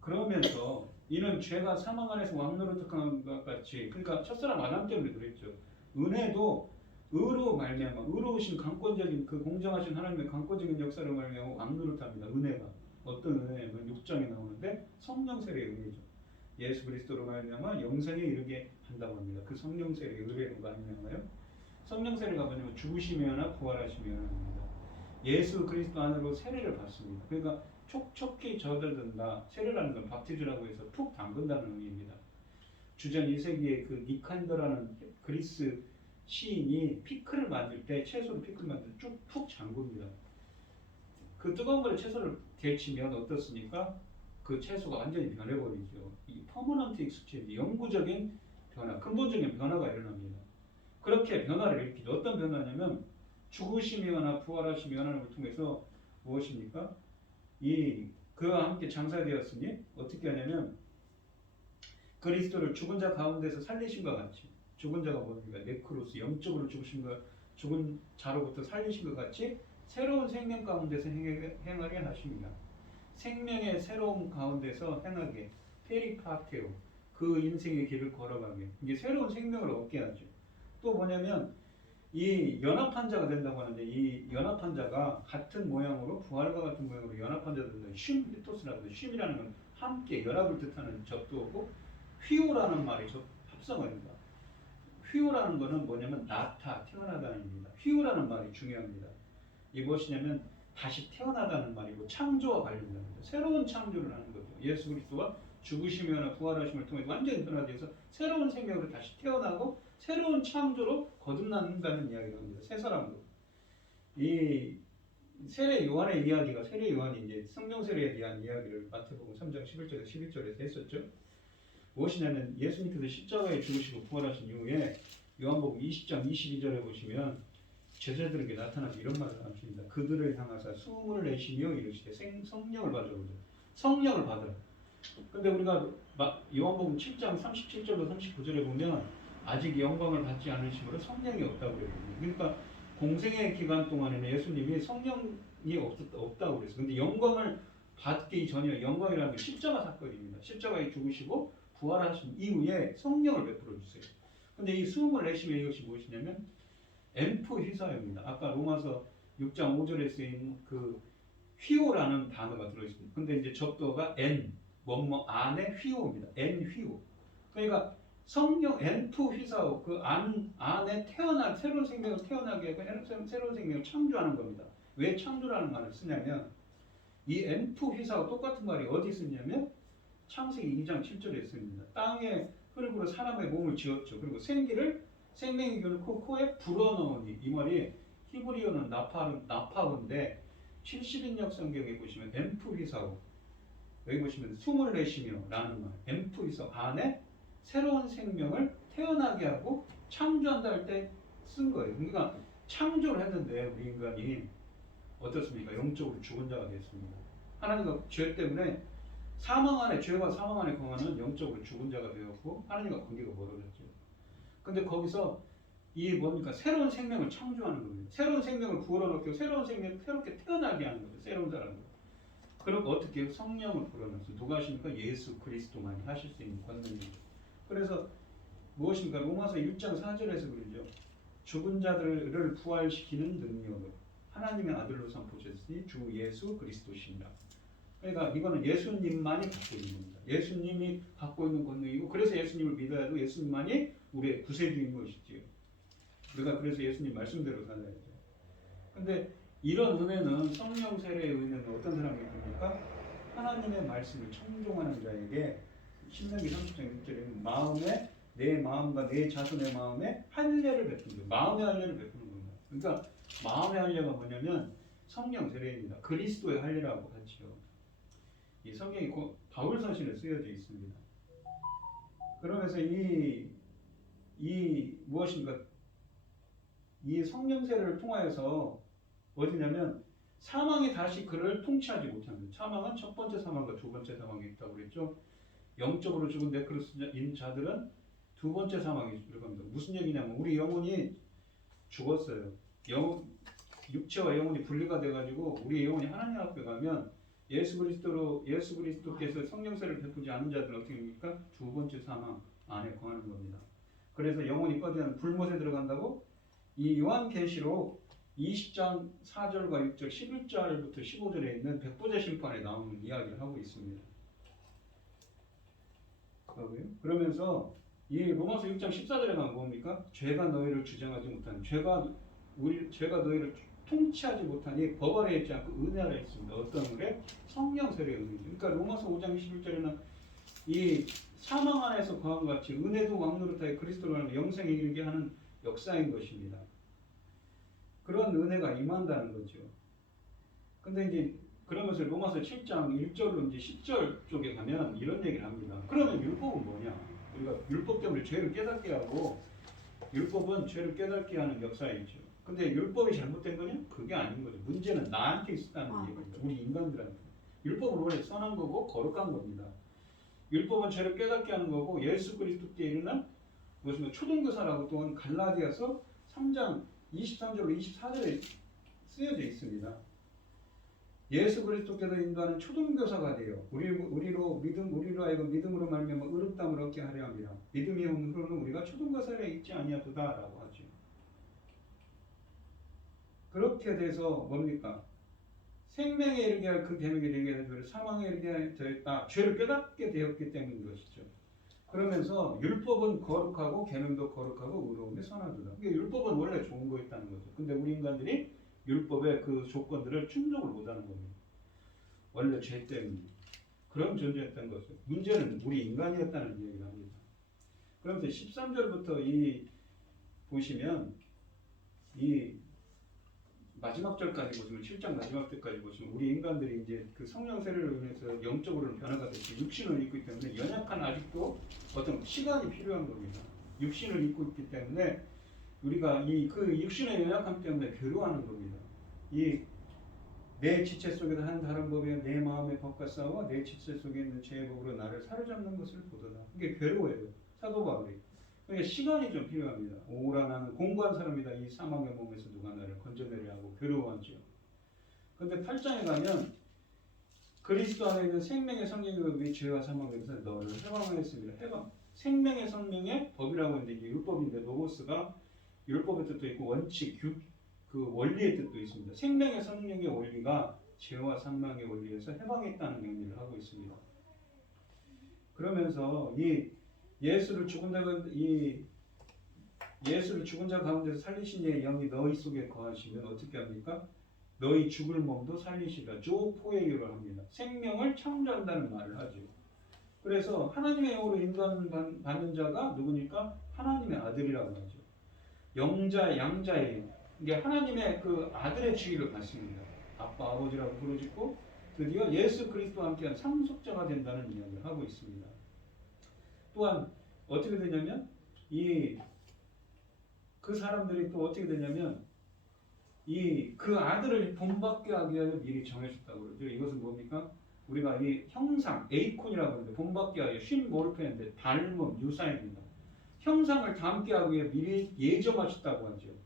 그러면서 이는 죄가 사망 안에서 왕노릇한 것 같이, 그러니까 첫사람 아담 때문에 그랬죠. 은혜도 의로 말미암아, 의로우신 강권적인 그 공정하신 하나님의 강권적인 역사를 말미암아 왕노릇합니다. 은혜가 어떤 은혜냐면 6장에 나오는데 성령 세례의 은혜죠. 예수 그리스도로 말미암아 영생에 이르게 한다고 합니다. 그 성령 세례의 은혜로 말미암아요. 성령 세례가 뭐냐면 죽으시면나 부활하시면 합니다. 예수 그리스도 안으로 세례를 받습니다. 그러니까 촉촉히 젖어든다. 세례라는 건 밥티즈라고 해서 푹 담근다는 의미입니다. 주전 2세기에 그 니칸더라는 그리스 시인이 피클을 만들 때, 채소로 피클 만들 때 푹 잠굽니다. 그 뜨거운 물에 채소를 데치면 어떻습니까? 그 채소가 완전히 변해버리죠. 이 퍼머넌트 익스체인지, 영구적인 변화, 근본적인 변화가 일어납니다. 그렇게 변화를 일으키죠. 어떤 변화냐면 죽으시거나 부활하신 하나님을 통해서 무엇입니까? 그와 함께 장사되었으니 어떻게 하냐면 그리스도를 죽은 자 가운데서 살리신 것 같이, 죽은 자가 뭡니까? 네크로스, 영적으로 죽은 자로부터 살리신 것 같이 새로운 생명 가운데서 행하게 하십니다. 생명의 새로운 가운데서 행하게, 페리파테오, 그 인생의 길을 걸어가게, 이게 새로운 생명을 얻게 하죠. 또 뭐냐면 이 연합한 자가 된다고 하는데, 이 연합한 자가 같은 모양으로, 부활과 같은 모양으로 연합한 자들은 쉼리토스라고 해요. 쉼이라는 건 함께 연합을 뜻하는 접두어고, 휘오라는 말이 합성어입니다. 휘오라는 거는 뭐냐면 나타, 태어나다는 의미입니다. 휘오라는 말이 중요합니다. 이게 무엇이냐면 다시 태어나다는 말이고 창조와 관련된 거죠. 새로운 창조를 하는 거죠. 예수 그리스도가 죽으시거나 부활하심을 통해 완전히 변화되어서 새로운 생명으로 다시 태어나고 새로운 창조로 거듭난다는 이야기를 합니다. 새 사람으로. 이 세례 요한의 이야기가, 세례 요한이 이제 성령 세례에 대한 이야기를 마태복음 3장 11절에서 12절에서 했었죠. 무엇이냐면 예수님께서 십자가에 죽으시고 부활하신 이후에 요한복음 20장 22절에 보시면 제자들에게 나타나서 이런 말을 하십니다. 그들을 향하사 수음을 내쉬며 이르시되 성령을 받으라고 그러죠. 성령을 받으라. 근데 우리가 요한복음 7장 37절로 39절에 보면 아직 영광을 받지 않으심으로 성령이 없다고 그랬거든요. 그러니까 공생의 기간 동안에는 예수님이 성령이 없다고 그랬어요. 근데 영광을 받기 전에 영광이라는 게 십자가 사건입니다. 십자가에 죽으시고 부활하신 이후에 성령을 베풀어 주세요. 근데 이 수음을 내시면 이것이 무엇이냐면 엠프 휘사입니다. 아까 로마서 6장 5절에 쓰인 그 휘오라는 단어가 들어있습니다. 근데 이제 접두어가 엔, 뭐뭐 안에 휘오입니다. 엔 휘오. 그러니까 성령 엠프 휘사오 그 안에 태어난 새로운 생명을 태어나게 하고 새로운 생명을 창조하는 겁니다. 왜 창조라는 말을 쓰냐면 이 엠프 휘사오 똑같은 말이 어디 쓰냐면 창세기 2장 7절에 있습니다. 땅에 흙으로 사람의 몸을 지었죠. 그리고 생명의 기운을 코에 불어넣으니 이 말이 히브리어는 나파인데 70인역 성경에 보시면 엠프히사오 여기 보시면 숨을 내쉬며 라는 말 엠프히사오 안에 새로운 생명을 태어나게 하고 창조한다 할 때 쓴 거예요. 그러니까 창조를 했는데 우리 인간이 어떻습니까? 영적으로 죽은 자가 됐습니다. 하나님과 죄 때문에 죄와 사망 안에 거하는 영적으로 죽은 자가 되었고 하나님과 관계가 멀어졌죠. 근데 거기서 이 뭡니까? 새로운 생명을 창조하는 겁니다. 새로운 생명을 불어넣고 새로운 생명을 새롭게 태어나게 하는 거죠. 새로운 사람을. 그럼 어떻게 해요? 성령을 불어넣어서 누가 하십니까? 예수 그리스도만이 하실 수 있는 권능이죠. 그래서 무엇입니까? 로마서 6장 4절에서 그러죠. 죽은 자들을 부활시키는 능력을 하나님의 아들로 선포하셨으니 주 예수 그리스도시니라. 그러니까 이거는 예수님만이 갖고 있는 겁니다. 예수님이 갖고 있는 권능이고 그래서 예수님을 믿어야 해도 예수님만이 우리의 구세주인 것이지요. 우리가 그래서 예수님 말씀대로 살아야죠. 근데 이런 은혜는 성령 세례의 은혜는 어떤 사람이 됩니까? 하나님의 말씀을 청종하는 자에게 신명기 30장 6절에 내 마음과 내 자손의 마음에 할례를 베푸는 거예요. 마음의 할례를 베푸는 겁니다. 그러니까 마음의 할례가 뭐냐면 성령 세례입니다. 그리스도의 할례라고 하지요. 이 성경이 바울 서신에 쓰여져 있습니다. 그러면서 무엇인가 이 성령 세례를 통하여서 어디냐면 사망이 다시 그를 통치하지 못합니다. 사망은 첫 번째 사망과 두 번째 사망이 있다고 그랬죠. 영적으로 죽은 네크로스인 자들은 두 번째 사망이 들어갑니다. 무슨 얘기냐면 우리 영혼이 죽었어요. 육체와 영혼이 분리가 돼가지고 우리 영혼이 하나님 앞에 가면 예수 그리스도께서 성령세를 베푸지 않은 자들은 어떻게 됩니까? 두 번째 사망 안에 거하는 겁니다. 그래서 영혼이 꺼지는 불못에 들어간다고 이 요한계시록 20장 4절과 6절 11절부터 15절에 있는 백보자 심판에 나오는 이야기를 하고 있습니다. 그러면서 이 로마서 6장 14절에 나온 뭡니까? 죄가 너희를 주장하지 못하는 죄가 너희를 통치하지 못하니 법 아래에 있지 않고 은혜 아래에 있습니다. 어떤 은혜? 성령 세례의 은혜죠. 그러니까 로마서 5장 21절에는 이 사망 안에서 거한 같이 은혜도 왕노릇하여 그리스도를 영생에 이르게 하는 역사인 것입니다. 그런 은혜가 임한다는 거죠. 근데 이제 그러면서 로마서 7장 1절로 이제 10절 쪽에 가면 이런 얘기를 합니다. 그러면 율법은 뭐냐? 우리가 율법 때문에 죄를 깨닫게 하고 율법은 죄를 깨닫게 하는 역사이죠. 근데 율법이 잘못된 거냐? 그게 아닌 거죠. 문제는 나한테 있었다는 얘기입니다. 우리 인간들한테. 율법은 원래 선한 거고 거룩한 겁니다. 율법은 죄를 깨닫게 하는 거고 예수 그리스도께 이르는 무슨 초등교사라고 또한 갈라디아서 3장 23절로 24절에 쓰여져 있습니다. 예수 그리스도께서 인도하는 초등교사가 되어 우리로 하여금 믿음으로 말미암아 의롭다함을 얻게 하려 합니다. 믿음이 없는 후로는 우리가 초등교사에 있지 아니하도다라고 하죠. 그렇게 돼서 뭡니까? 생명에 이르게 할 그 계명이 되게 되는 사망에 이르게 되었다. 죄를 깨닫게 되었기 때문인 것이죠. 그러면서 율법은 거룩하고 계명도 거룩하고 의로운데 선하도다. 그러니까 율법은 원래 좋은 거였다는 거죠. 근데 우리 인간들이 율법의 그 조건들을 충족을 못하는 겁니다. 원래 죄 때문에 그런 존재였다는 거죠. 문제는 우리 인간이었다는 얘기를 합니다. 그러면서 13절부터 보시면 이 마지막 절까지 보시면 7장 마지막 절까지 보시면 우리 인간들이 이제 그 성령 세례를 인해서 영적으로는 변화가 됐고 육신을 입고 있기 때문에 연약한 아직도 어떤 시간이 필요한 겁니다. 육신을 입고 있기 때문에 우리가 그 육신의 연약함 때문에 괴로워하는 겁니다. 내 지체 속에도 한 다른 법이요 내 마음의 법과 싸워 내 지체 속에 있는 죄의 법으로 나를 사로잡는 것을 보도다. 이게 괴로워요. 사도 바울이. 그러니까 시간이 좀 필요합니다. 오라 나는 공고한 사람이다. 이 사망의 몸에서 누가 나를 건져내려 하고 괴로워하죠. 근데 8장에 가면 그리스도 안에 있는 생명의 성령이 위 죄와 사망에 대해서 너를 해방하였습니다. 해방. 생명의 성령의 법이라고 하는데 이게 율법인데 로고스가 율법의 뜻도 있고 원칙, 그 원리의 뜻도 있습니다. 생명의 성령의 원리가 죄와 사망의 원리에서 해방했다는 의미를 하고 있습니다. 그러면서 이 예수를 죽은 자 가운데서 살리신 이의 영이 너희 속에 거하시면 어떻게 합니까? 너희 죽을 몸도 살리시라. 조포에유를 합니다. 생명을 창조한다는 말을 하죠. 그래서 하나님의 영으로 인도받는 자가 누구니까? 하나님의 아들이라고 하죠. 영자, 양자예요. 이게 하나님의 그 아들의 지위를 받습니다. 아빠, 아버지라고 부르짖고 드디어 예수 그리스도와 함께한 상속자가 된다는 이야기를 하고 있습니다. 또한 어떻게 되냐면 그 사람들이 또 어떻게 되냐면 그 아들을 본받게 하기 위하여 미리 정해졌다고 그러죠. 이것은 뭡니까? 우리가 이 형상, 에이콘이라고 하는데 본받게 하여 쉰몰페인데 닮음, 유사입니다. 형상을 닮게 하기 위해 미리 예정하셨다고 하죠.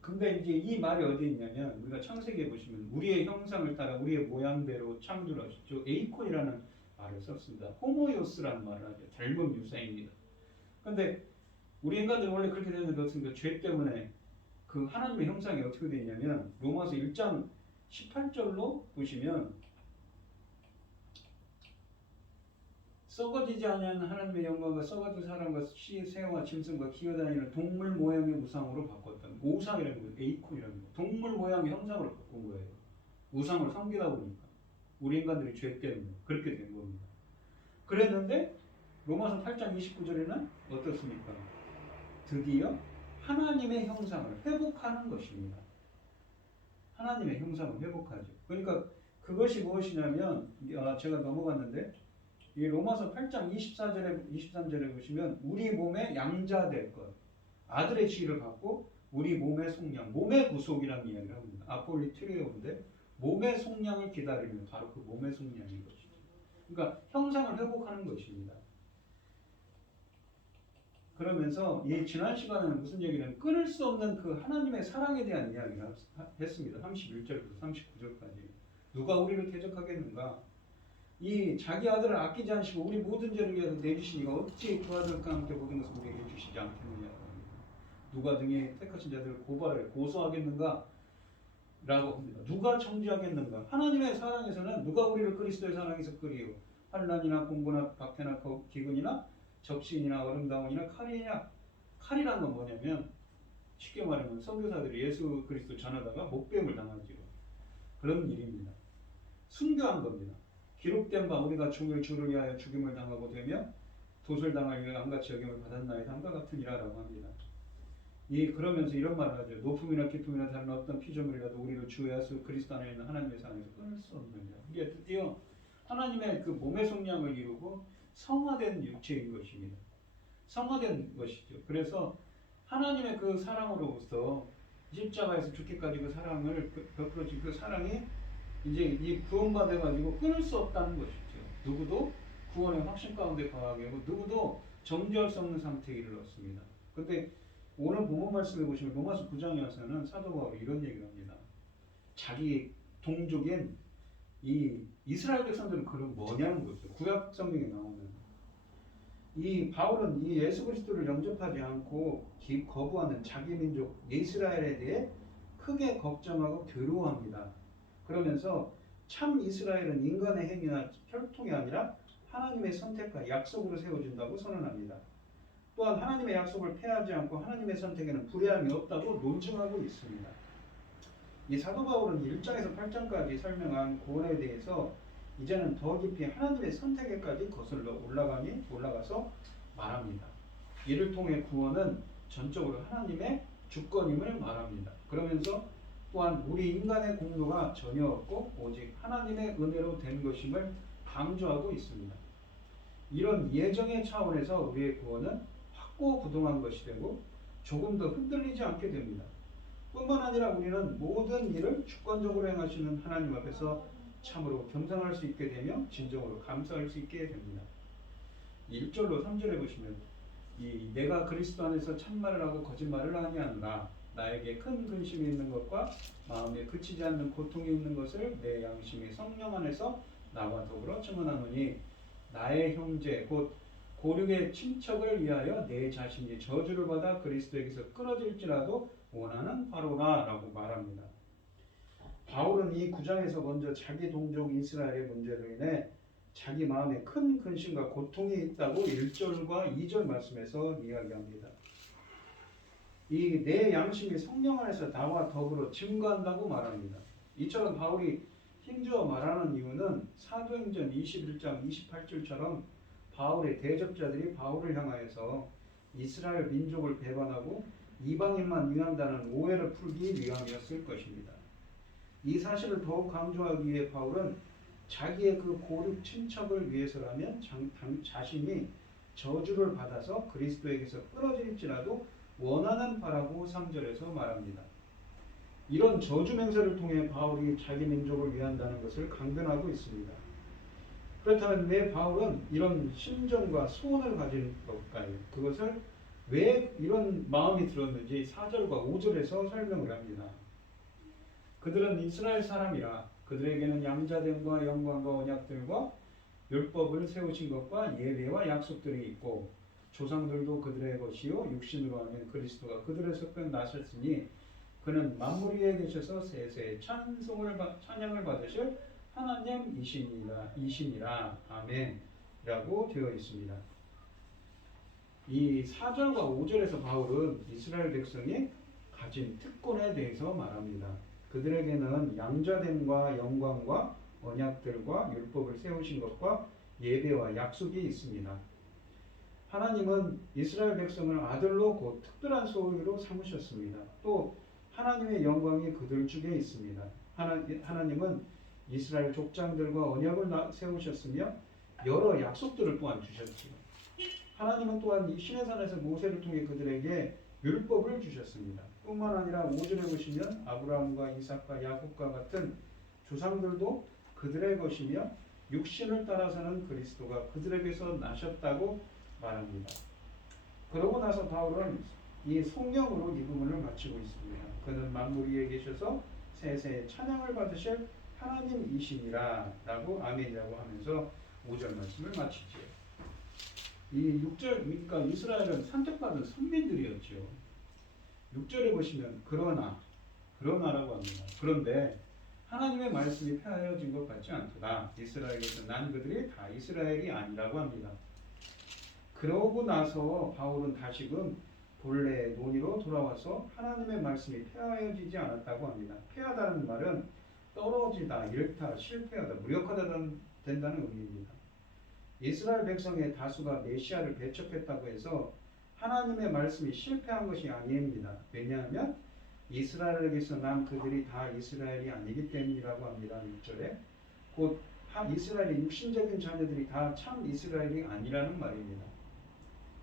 근데 이제 이 말이 어디 있냐면 우리가 창세기에 보시면 우리의 형상을 따라 우리의 모양대로 창조를 하셨죠. 에이콘이라는 말을 썼습니다. 호모요스라는 말을 하죠. 닮음 유사입니다. 근데 우리 인간들이 원래 그렇게 되는데 어떻습니까? 죄 때문에 그 하나님의 형상이 어떻게 되냐면 로마서 1장 18절로 보시면 썩어지지 않은 하나님의 영광과 썩어진 사람과 새와 짐승과 기어다니는 동물 모양의 우상으로 바꿨다. 우상이라는 거예요. 에이콘이라는 거예요. 동물 모양의 형상으로 바꾼 거예요. 우상을 섬기다 보니까 우리 인간들이 죄 때문에 그렇게 된 겁니다. 그랬는데 로마서 8장 29절에는 어떻습니까? 드디어 하나님의 형상을 회복하는 것입니다. 하나님의 형상을 회복하죠. 그러니까 그것이 무엇이냐면 제가 넘어갔는데 이 로마서 8장 23절에 보시면 우리 몸의 양자될 것, 아들의 지위를 받고 우리 몸의 속량, 몸의 구속이라는 이야기를 합니다. 아폴리트레오인데 몸의 속량을 기다리는 바로 그 몸의 속량인 것이죠. 그러니까 형상을 회복하는 것입니다. 그러면서 이 지난 시간에는 무슨 얘기냐면 끊을 수 없는 그 하나님의 사랑에 대한 이야기를 했습니다. 31절부터 39절까지. 누가 우리를 대적하겠는가? 이 자기 아들을 아끼지 않으시고 우리 모든 죄를 위해서 내주시니가 어찌 그 아들과 함께 모든 것을 우리에게 주시지 않겠느냐고 합니다. 누가 등에 택하신 자들을 고소하겠는가? 라고 합니다. 누가 정죄하겠는가? 하나님의 사랑에서는 누가 우리를 그리스도의 사랑에서 끌이요? 환난이나 공고나 박해나 기근이나 적신이나 어름다움이나 칼이냐? 칼이란 건 뭐냐면 쉽게 말하면 선교사들이 예수 그리스도 전하다가 목배임을 당하죠. 그런 일입니다. 순교한 겁니다. 기록된 바 우리가 주를 위하여 죽임을 당하고 되며 도술당할 위하여 안같이 여김을 받았나이다 함과 같으니라라고 합니다. 그러면서 이런 말을 하죠. 높음이나 깊음이나 다른 어떤 피조물이라도 우리를 주 예수 그리스도 안에 있는 하나님의 사랑에서 끊을 수 없느니라. 이게 드디어 하나님의 그 몸의 속량을 이루고 성화된 육체인 것입니다. 성화된 것이죠. 그래서 하나님의 그 사랑으로부터 십자가에서 죽기까지 그 사랑을 베풀어진 그 사랑이 이제 이 구원받아가지고 끊을 수 없다는 것이죠. 누구도 구원의 확신 가운데 거하게 하고 누구도 정죄할 수 없는 상태에 이르렀습니다. 근데 오늘 본문 말씀에 보시면 로마서 9장에 와서는 사도 바울이 이런 얘기를 합니다. 자기 동족인 이 이스라엘 백성들은 그럼 뭐냐는 거죠. 구약 성경에 나오는 이 바울은 이 예수 그리스도를 영접하지 않고 거부하는 자기 민족 이스라엘에 대해 크게 걱정하고 괴로워합니다. 그러면서 참 이스라엘은 인간의 행위나 혈통이 아니라 하나님의 선택과 약속으로 세워진다고 선언합니다. 또한 하나님의 약속을 폐하지 않고 하나님의 선택에는 불의함이 없다고 논증하고 있습니다. 이 사도 바울은 1장에서 8장까지 설명한 구원에 대해서 이제는 더 깊이 하나님의 선택에까지 거슬러 올라가서 말합니다. 이를 통해 구원은 전적으로 하나님의 주권임을 말합니다. 그러면서 또한 우리 인간의 공로가 전혀 없고 오직 하나님의 은혜로 된 것임을 강조하고 있습니다. 이런 예정의 차원에서 우리의 구원은 확고부동한 것이 되고 조금 더 흔들리지 않게 됩니다. 뿐만 아니라 우리는 모든 일을 주권적으로 행하시는 하나님 앞에서 참으로 겸상할 수 있게 되며 진정으로 감사할 수 있게 됩니다. 1절로 3절에 보시면 이 내가 그리스도 안에서 참말을 하고 거짓말을 아니하노라 나에게 큰 근심이 있는 것과 마음에 그치지 않는 고통이 있는 것을 내 양심의 성령 안에서 나와 더불어 증언하노니 나의 형제 곧 고륙의 친척을 위하여 내 자신이 저주를 받아 그리스도에게서 끊어질지라도 원하는 바로라 라고 말합니다. 바울은 이 9장에서 먼저 자기 동족 이스라엘의 문제로 인해 자기 마음에 큰 근심과 고통이 있다고 1절과 2절 말씀에서 이야기합니다. 이 내 양심이 성령 안에서 나와 더불어 증거한다고 말합니다. 이처럼 바울이 힘주어 말하는 이유는 사도행전 21장 28절처럼 바울의 대적자들이 바울을 향하여서 이스라엘 민족을 배반하고 이방인만 위한다는 오해를 풀기 위함이었을 것입니다. 이 사실을 더욱 강조하기 위해 바울은 자기의 그 고륙 친척을 위해서라면 자신이 저주를 받아서 그리스도에게서 끊어질지라도 원하는 바라고 3절에서 말합니다. 이런 저주 맹세를 통해 바울이 자기 민족을 위한다는 것을 강변하고 있습니다. 그렇다면 왜 바울은 이런 심정과 소원을 가진 걸까요? 그것을 왜 이런 마음이 들었는지 4절과 5절에서 설명을 합니다. 그들은 이스라엘 사람이라 그들에게는 양자됨과 영광과 언약들과 율법을 세우신 것과 예배와 약속들이 있고 조상들도 그들의 것이요 육신으로 하면 그리스도가 그들에서 나셨으니 그는 만물 위에 계셔서 세세 찬양을 받으실 하나님이시니라 아멘 라고 되어 있습니다. 이 4절과 5절에서 바울은 이스라엘 백성이 가진 특권에 대해서 말합니다. 그들에게는 양자됨과 영광과 언약들과 율법을 세우신 것과 예배와 약속이 있습니다. 하나님은 이스라엘 백성을 아들로 곧 특별한 소유로 삼으셨습니다. 또 하나님의 영광이 그들 중에 있습니다. 하나님은 이스라엘 족장들과 언약을 세우셨으며 여러 약속들을 또한 주셨지요. 하나님은 또한 이 시내산에서 모세를 통해 그들에게 율법을 주셨습니다. 뿐만 아니라 5절에 보시면 아브라함과 이삭과 야곱과 같은 조상들도 그들의 것이며 육신을 따라서는 그리스도가 그들에게서 나셨다고 말합니다. 그러고 나서 바울은 이 성령으로 이 부분을 마치고 있습니다. 그는 만물 위에 계셔서 세세 찬양을 받으실 하나님이시니라 라고 아멘이라고 하면서 5절 말씀을 마치지요. 이 6절 그러니까 이스라엘은 선택받은 선민들이었죠. 6절에 보시면 그러나라고 합니다. 그런데 하나님의 말씀이 폐하여진 것 같지 않도다. 이스라엘에서 난 그들이 다 이스라엘이 아니라고 합니다. 그러고 나서 바울은 다시금 본래의 논의로 돌아와서 하나님의 말씀이 폐하여지지 않았다고 합니다. 폐하다는 말은 떨어지다, 잃다, 실패하다, 무력하다 된다는 의미입니다. 이스라엘 백성의 다수가 메시아를 배척했다고 해서 하나님의 말씀이 실패한 것이 아닙니다. 왜냐하면 이스라엘에게서 난 그들이 다 이스라엘이 아니기 때문이라고 합니다. 6절에 곧 이스라엘의 육신적인 자녀들이 다 참 이스라엘이 아니라는 말입니다.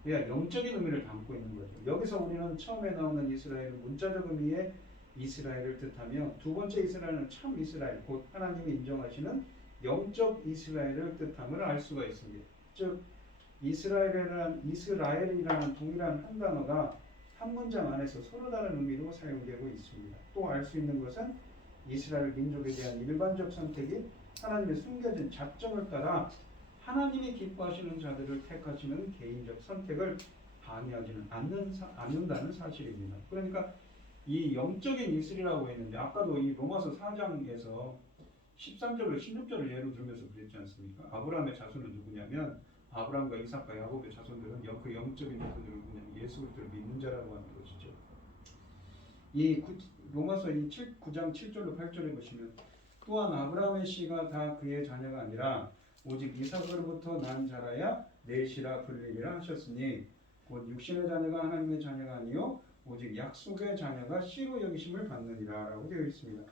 그러니까 영적인 의미를 담고 있는 거죠. 여기서 우리는 처음에 나오는 이스라엘은 문자적 의미의 이스라엘을 뜻하며 두 번째 이스라엘은 참 이스라엘 곧 하나님이 인정하시는 영적 이스라엘을 뜻함을 알 수가 있습니다. 즉 이스라엘이라는 동일한 한 단어가 한 문장 안에서 서로 다른 의미로 사용되고 있습니다. 또 알 수 있는 것은 이스라엘 민족에 대한 일반적 선택이 하나님의 숨겨진 작정을 따라 하나님이 기뻐하시는 자들을 택하시는 개인적 선택을 방해하지는 않는다는 사실입니다. 그러니까 이 영적인 이스라엘이라고 했는데 아까도 이 로마서 4장에서 13절로 16절을 예로 들면서 그랬지 않습니까? 아브라함의 자손은 누구냐면 아브라함과 이삭과 야곱의 자손들은 그 영적인 자손들은 그냥 예수 그리스도를 믿는 자라고 하는 것이죠. 이 로마서 9장 7절로 8절에 보시면 또한 아브라함의 씨가 다 그의 자녀가 아니라 오직 이삭으로부터 난 자라야 내 씨라 불리리라 하셨으니 곧 육신의 자녀가 하나님의 자녀가 아니요 오직 약속의 자녀가 씨로 여기심을 받느니라 라고 되어 있습니다.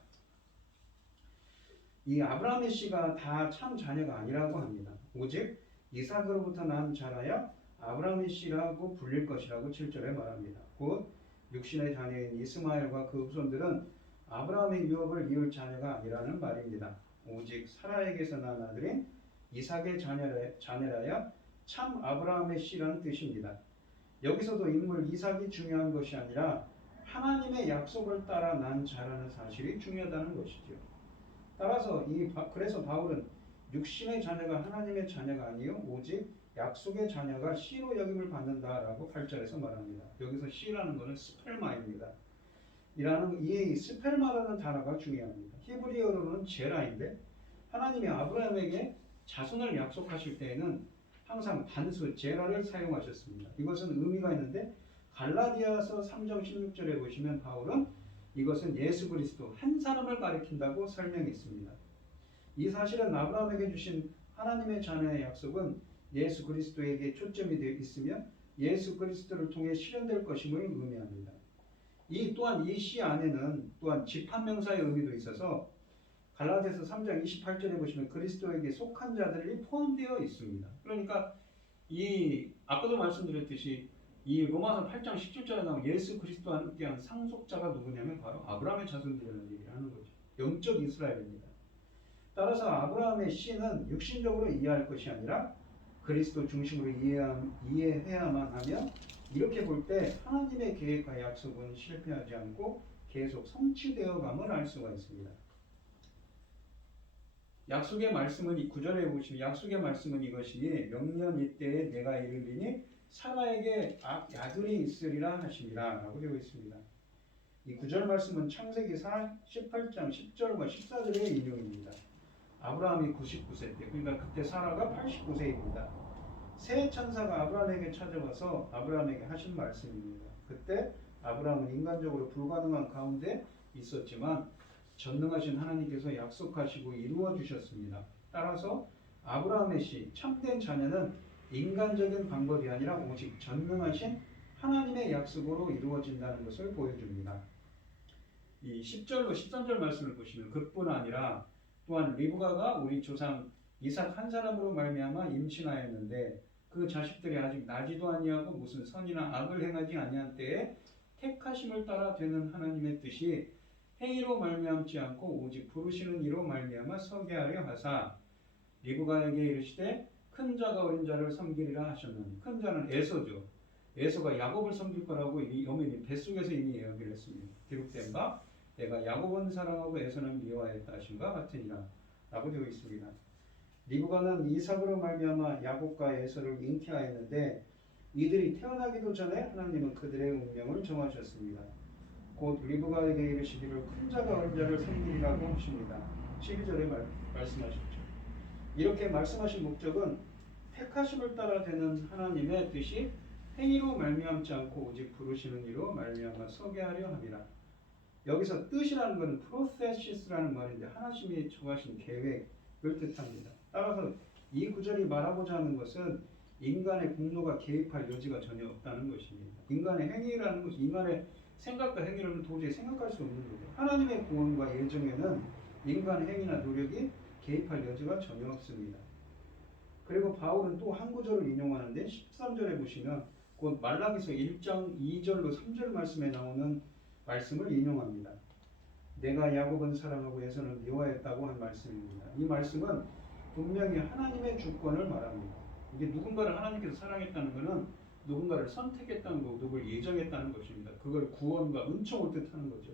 이 아브라함의 씨가 다 참 자녀가 아니라고 합니다. 오직 이삭으로부터 난 자라야 아브라함의 씨라고 불릴 것이라고 7절에 말합니다. 곧 육신의 자녀인 이스마엘과 그 후손들은 아브라함의 유업을 이을 자녀가 아니라는 말입니다. 오직 사라에게서 난 아들인 이삭의 자녀라야 참 아브라함의 씨라는 뜻입니다. 여기서도 인물 이삭이 중요한 것이 아니라 하나님의 약속을 따라 난 자라는 사실이 중요하다는 것이죠. 따라서 그래서 바울은 육신의 자녀가 하나님의 자녀가 아니요 오직 약속의 자녀가 씨로 여김을 받는다라고 8절에서 말합니다. 여기서 씨라는 것은 스펠마입니다. 이 스펠마라는 단어가 중요합니다. 히브리어로는 제라인데 하나님이 아브라함에게 자손을 약속하실 때에는 항상 단수 제라를 사용하셨습니다. 이것은 의미가 있는데 갈라디아서 3장 16절에 보시면 바울은 이것은 예수 그리스도 한 사람을 가리킨다고 설명했습니다. 이 사실은 아브라함에게 주신 하나님의 자녀의 약속은 예수 그리스도에게 초점이 되어 있으며 예수 그리스도를 통해 실현될 것임을 의미합니다. 또한 이 시 안에는 또한 집합명사의 의미도 있어서 갈라디아서 3장 28절에 보시면 그리스도에게 속한 자들이 포함되어 있습니다. 그러니까 아까도 말씀드렸듯이 이 로마서 8장 17절에 나온 예수 그리스도와 함께한 상속자가 누구냐면 바로 아브라함의 자손들이라는 얘기를 하는 거죠. 영적 이스라엘입니다. 따라서 아브라함의 씨는 육신적으로 이해할 것이 아니라 그리스도 중심으로 이해해야만 하며 이렇게 볼 때 하나님의 계획과 약속은 실패하지 않고 계속 성취되어 감을 알 수가 있습니다. 약속의 말씀은 9절에 보시면 약속의 말씀은 이것이니 명년 이때에 내가 이르리니 사라에게 아들이 있으리라 하시니라 라고 되어 있습니다. 이 9절 말씀은 창세기 18장 10절과 14절의 인용입니다. 아브라함이 99세 때 그러니까 그때 사라가 89세입니다. 새 천사가 아브라함에게 찾아와서 아브라함에게 하신 말씀입니다. 그때 아브라함은 인간적으로 불가능한 가운데 있었지만 전능하신 하나님께서 약속하시고 이루어 주셨습니다. 따라서 아브라함의 씨 참된 자녀는 인간적인 방법이 아니라 오직 전능하신 하나님의 약속으로 이루어진다는 것을 보여줍니다. 이 10절로 13절 말씀을 보시면 그뿐 아니라 또한 리브가가 우리 조상 이삭 한 사람으로 말미암아 임신하였는데 그 자식들이 아직 나지도 아니하고 무슨 선이나 악을 행하지 아니한 때에 택하심을 따라 되는 하나님의 뜻이 행위로 말미암지 않고 오직 부르시는 이로 말미암아 서게 하려 하사 리브가에게 이르시되 큰 자가 어린 자를 섬기리라 하셨느니 큰 자는 에서죠. 에서가 야곱을 섬길 거라고 어머니 뱃속에서 이미 예언을 했습니다. 기록된 바 내가 야곱은 사랑하고 에서는 미워하였다 하신과 같으니라 라고 되어 있습니다. 리브가는 이삭으로 말미암아 야곱과 에서를 잉태하였는데 이들이 태어나기도 전에 하나님은 그들의 운명을 정하셨습니다. 곧 리브가에게 이르시기를 큰 자가 어린 자를 섬기리라고 하십니다. 12절에 말씀하셨죠. 이렇게 말씀하신 목적은 택하심을 따라 되는 하나님의 뜻이 행위로 말미암지 않고 오직 부르시는 이로 말미암아 서게 하려 함이라. 여기서 뜻이라는 것은 프로세시스라는 말인데 하나님이 정하신 계획을 뜻합니다. 따라서 이 구절이 말하고자 하는 것은 인간의 공로가 개입할 여지가 전혀 없다는 것입니다. 인간의 행위라는 것이 인간의 생각과 행위로는 도저히 생각할 수 없는 거죠. 하나님의 구원과 예정에는 인간의 행위나 노력이 개입할 여지가 전혀 없습니다. 그리고 바울은 또 한 구절을 인용하는데 13절에 보시면 곧 말라기서 1장 2절로 3절 말씀에 나오는 말씀을 인용합니다. 내가 야곱은 사랑하고 에서는 미워했다고 한 말씀입니다. 이 말씀은 분명히 하나님의 주권을 말합니다. 이게 누군가를 하나님께서 사랑했다는 것은 누군가를 선택했다는 거고 누굴 예정했다는 것입니다. 그걸 구원과 은총을 뜻하는 거죠.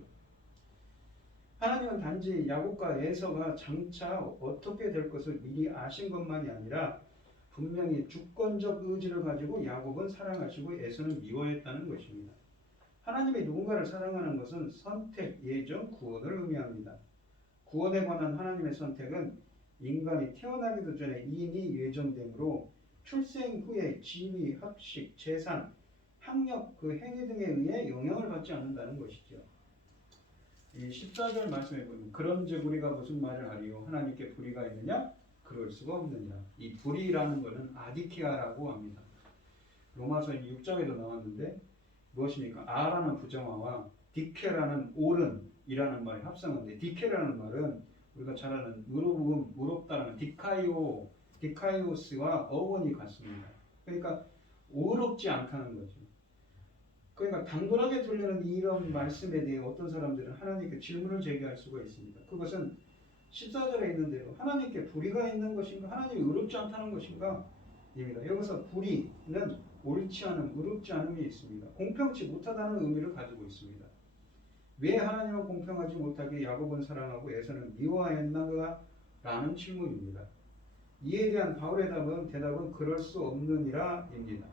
하나님은 단지 야곱과 에서가 장차 어떻게 될 것을 미리 아신 것만이 아니라 분명히 주권적 의지를 가지고 야곱은 사랑하시고 에서는 미워했다는 것입니다. 하나님이 누군가를 사랑하는 것은 선택, 예정, 구원을 의미합니다. 구원에 관한 하나님의 선택은 인간이 태어나기도 전에 이미 예정되므로 출생 후에 지위, 학식, 재산, 학력, 그 행위 등에 의해 영향을 받지 않는다는 것이죠. 이 14절 말씀에 보면 그런즉 우리가 무슨 말을 하리요 하나님께 불의가 있느냐? 그럴 수가 없느니라. 이 불의라는 것은 아디키아라고 합니다. 로마서 6장에도 나왔는데 무엇입니까? 아라는 부정어와 디케라는 옳은이라는 말이 합성어인데 디케라는 말은 우리가 잘 아는 의롭다라는 디카이오스와 어원이 같습니다. 그러니까 의롭지 않다는 거죠. 그러니까 당돌하게 들리는 이런 말씀에 대해 어떤 사람들은 하나님께 질문을 제기할 수가 있습니다. 그것은 14절에 있는 대로 하나님께 불의가 있는 것인가, 하나님이 의롭지 않다는 것인가 입니다. 여기서 불의는 옳지 않음, 의롭지 않음이 있습니다. 공평치 못하다는 의미를 가지고 있습니다. 왜 하나님은 공평하지 못하게 야곱은 사랑하고 에서는 미워하였나가? 라는 질문입니다. 이에 대한 바울의 대답은 그럴 수 없느니라 입니다.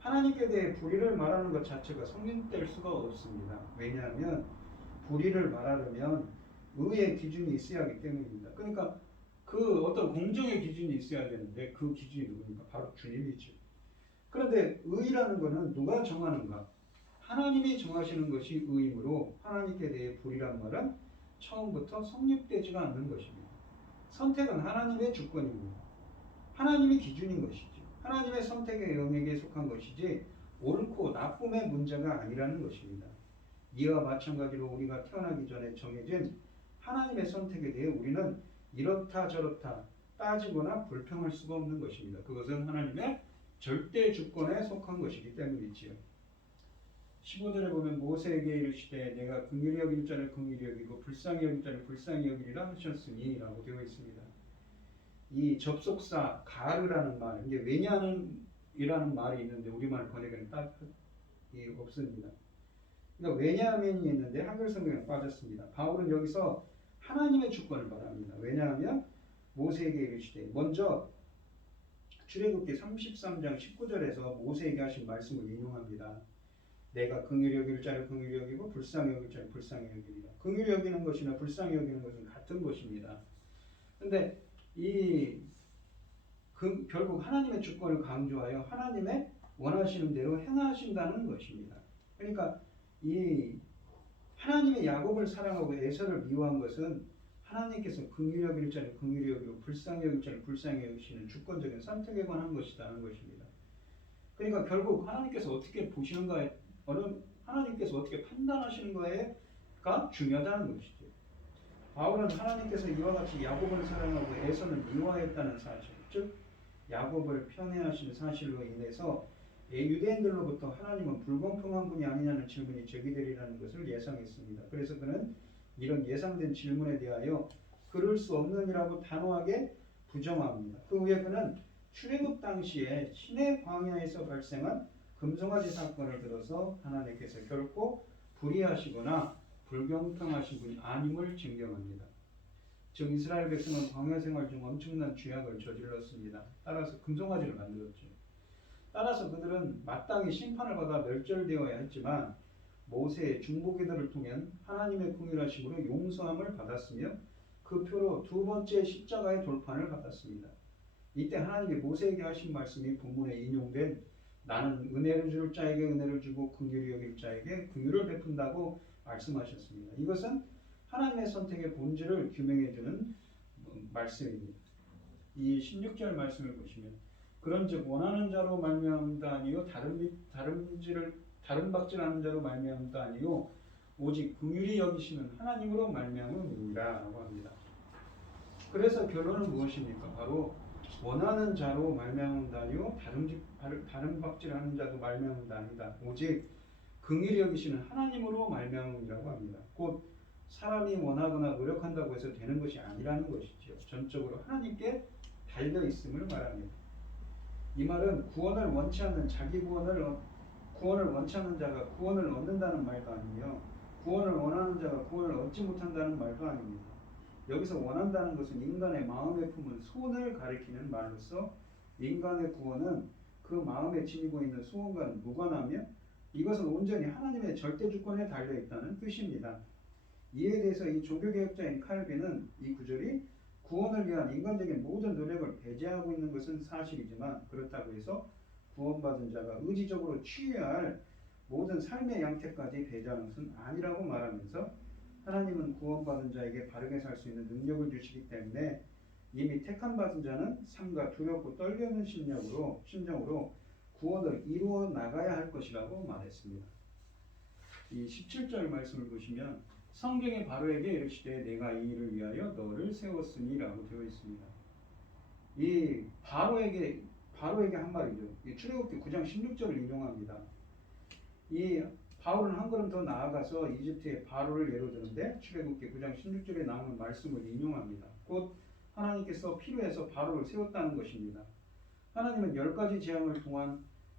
하나님께 대해 불의를 말하는 것 자체가 성립될 수가 없습니다. 왜냐하면 불의를 말하려면 의의 기준이 있어야 하기 때문입니다. 그러니까 그 어떤 공정의 기준이 있어야 되는데 그 기준이 누굽니까? 바로 주님이죠. 그런데 의라는 것은 누가 정하는가? 하나님이 정하시는 것이 의이므로 하나님께 대해 불의란 말은 처음부터 성립되지가 않는 것입니다. 선택은 하나님의 주권입니다. 하나님이 기준인 것이죠. 하나님의 선택의 영역에 속한 것이지 옳고 나쁨의 문제가 아니라는 것입니다. 이와 마찬가지로 우리가 태어나기 전에 정해진 하나님의 선택에 대해 우리는 이렇다 저렇다 따지거나 불평할 수가 없는 것입니다. 그것은 하나님의 절대 주권에 속한 것이기 때문이지요. 15절에 보면 모세에게 이르시되 내가 긍휼히 여길 자를 긍휼히 여기고 불쌍히 여길 자를 불쌍히 여기리라 하셨으니 라고 되어 있습니다. 이 접속사 가르라는 말, 이게 왜냐하는이라는 말이 있는데 우리말 번역에는 딱 없습니다. 그러니까 왜냐하면이 있는데 한글 성경에 빠졌습니다. 바울은 여기서 하나님의 주권을 말합니다. 왜냐하면 모세에게 이르시되, 먼저 출애굽기 33장 19절에서 모세에게 하신 말씀을 인용합니다. 내가 긍휼히 여길 자를 긍휼히 여기고 불쌍히 여길 자를 불쌍히 여기리라. 긍휼히 여기는 것이나 불쌍히 여기는 것은 같은 것입니다. 그런데 결국 하나님의 주권을 강조하여 하나님의 원하시는 대로 행하신다는 것입니다. 그러니까 이 하나님의 야곱을 사랑하고 에서를 미워한 것은 하나님께서 긍휼히 여길 자를 긍휼히 여기고 불쌍히 여길 자를 불쌍히 여기시는 주권적인 선택에 관한 것이라는 것입니다. 그러니까 결국 하나님께서 어떻게 보시는가에, 하나님께서 어떻게 판단하시는 거가 중요하다는 것이죠. 바울은 하나님께서 이와 같이 야곱을 사랑하고 에서는 미워했다는 사실, 즉 야곱을 편애하신 사실로 인해서 유대인들로부터 하나님은 불공평한 분이 아니냐는 질문이 제기되리라는 것을 예상했습니다. 그래서 그는 이런 예상된 질문에 대하여 그럴 수 없느니라고 단호하게 부정합니다. 그 후에 그는 출애굽 당시에 시내 광야에서 발생한 금송아지 사건을 들어서 하나님께서 결코 불의하시거나 불공평하신 분이 아님을 증명합니다. 즉 이스라엘 백성은 광야 생활 중 엄청난 죄악을 저질렀습니다. 따라서 금송아지를 만들었죠. 따라서 그들은 마땅히 심판을 받아 멸절되어야 했지만 모세의 중보기도를 통해 하나님의 긍휼하심으로 용서함을 받았으며 그 표로 두 번째 십자가의 돌판을 받았습니다. 이때 하나님이 모세에게 하신 말씀이 본문에 인용된 나는 은혜를 줄 자에게 은혜를 주고 긍휼히 여길 자에게 긍휼을 베푼다고 말씀하셨습니다. 이것은 하나님의 선택의 본질을 규명해주는 말씀입니다. 이 16절 말씀을 보시면 그런즉 원하는 자로 말미암다 아니요 다른 박질하는 자로 말미암다 아니요 오직 긍휼히 여기시는 하나님으로 말미암음이라고 합니다. 그래서 결론은 무엇입니까? 바로 원하는 자로 말미암다 아니요 다른 박질하는 자도 말미암다 아니다. 오직 긍휼히 여기시는 하나님으로 말미암음이라고 합니다. 곧 사람이 원하거나 노력한다고 해서 되는 것이 아니라는 것이죠. 전적으로 하나님께 달려 있음을 말합니다. 이 말은 구원을 원치 않는 구원을 원치 않는 자가 구원을 얻는다는 말도 아니며 구원을 원하는 자가 구원을 얻지 못한다는 말도 아닙니다. 여기서 원한다는 것은 인간의 마음에 품은 소원을 가리키는 말로서 인간의 구원은 그 마음에 지니고 있는 소원과는 무관하며 이것은 온전히 하나님의 절대 주권에 달려 있다는 뜻입니다. 이에 대해서 이 종교개혁자인 칼빈은 이 구절이 구원을 위한 인간적인 모든 노력을 배제하고 있는 것은 사실이지만 그렇다고 해서 구원받은 자가 의지적으로 취해야 할 모든 삶의 양태까지 배제하는 것은 아니라고 말하면서 하나님은 구원받은 자에게 바르게 살 수 있는 능력을 주시기 때문에 이미 택함받은 자는 삶과 두렵고 떨리는 심정으로 구원을 이루어 나가야 할 것이라고 말했습니다. 이 17절 말씀을 보시면 성경에 바로에게 이르시되 내가 이 일을 위하여 너를 세웠으니 라고 되어 있습니다. 이 바로에게 한 말이죠. 이 출애굽기 9장 16절을 인용합니다. 이 바울은 한 걸음 더 나아가서 이집트의 바로를 예로 드는데 출애굽기 9장 16절에 나오는 말씀을 인용합니다. 곧 하나님께서 필요해서 바로를 세웠다는 것입니다. 하나님은 10가지 재앙을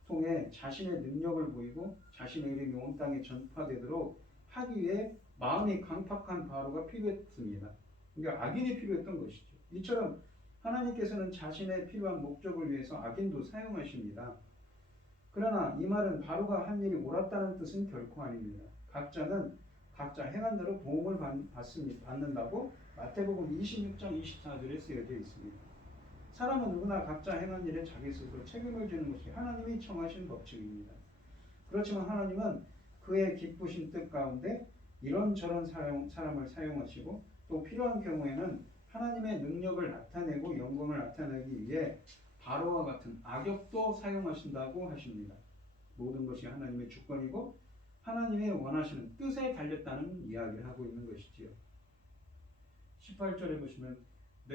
통해 자신의 능력을 보이고 자신의 이름이 온 땅에 전파되도록 하기 위해 마음이 강팍한 바로가 필요했습니다. 그러니까 악인이 필요했던 것이죠. 이처럼 하나님께서는 자신의 필요한 목적을 위해서 악인도 사용하십니다. 그러나 이 말은 바로가 한 일이 옳았다는 뜻은 결코 아닙니다. 각자는 각자 행한 대로 보응을 받는다고 마태복음 26장 24절에 쓰여져 있습니다. 사람은 누구나 각자 행한 일에 자기 스스로 책임을 지는 것이 하나님이 정하신 법칙입니다. 그렇지만 하나님은 그의 기쁘신 뜻 가운데 이런저런 사람을 사용하시고 또 필요한 경우에는 하나님의 능력을 나타내고 영광을 나타내기 위해 바로와 같은 악역도 사용하신다고 하십니다. 모든 것이 하나님의 주권이고 하나님의 원하시는 뜻에 달렸다는 이야기를 하고 있는 것이지요. 18절에 보시면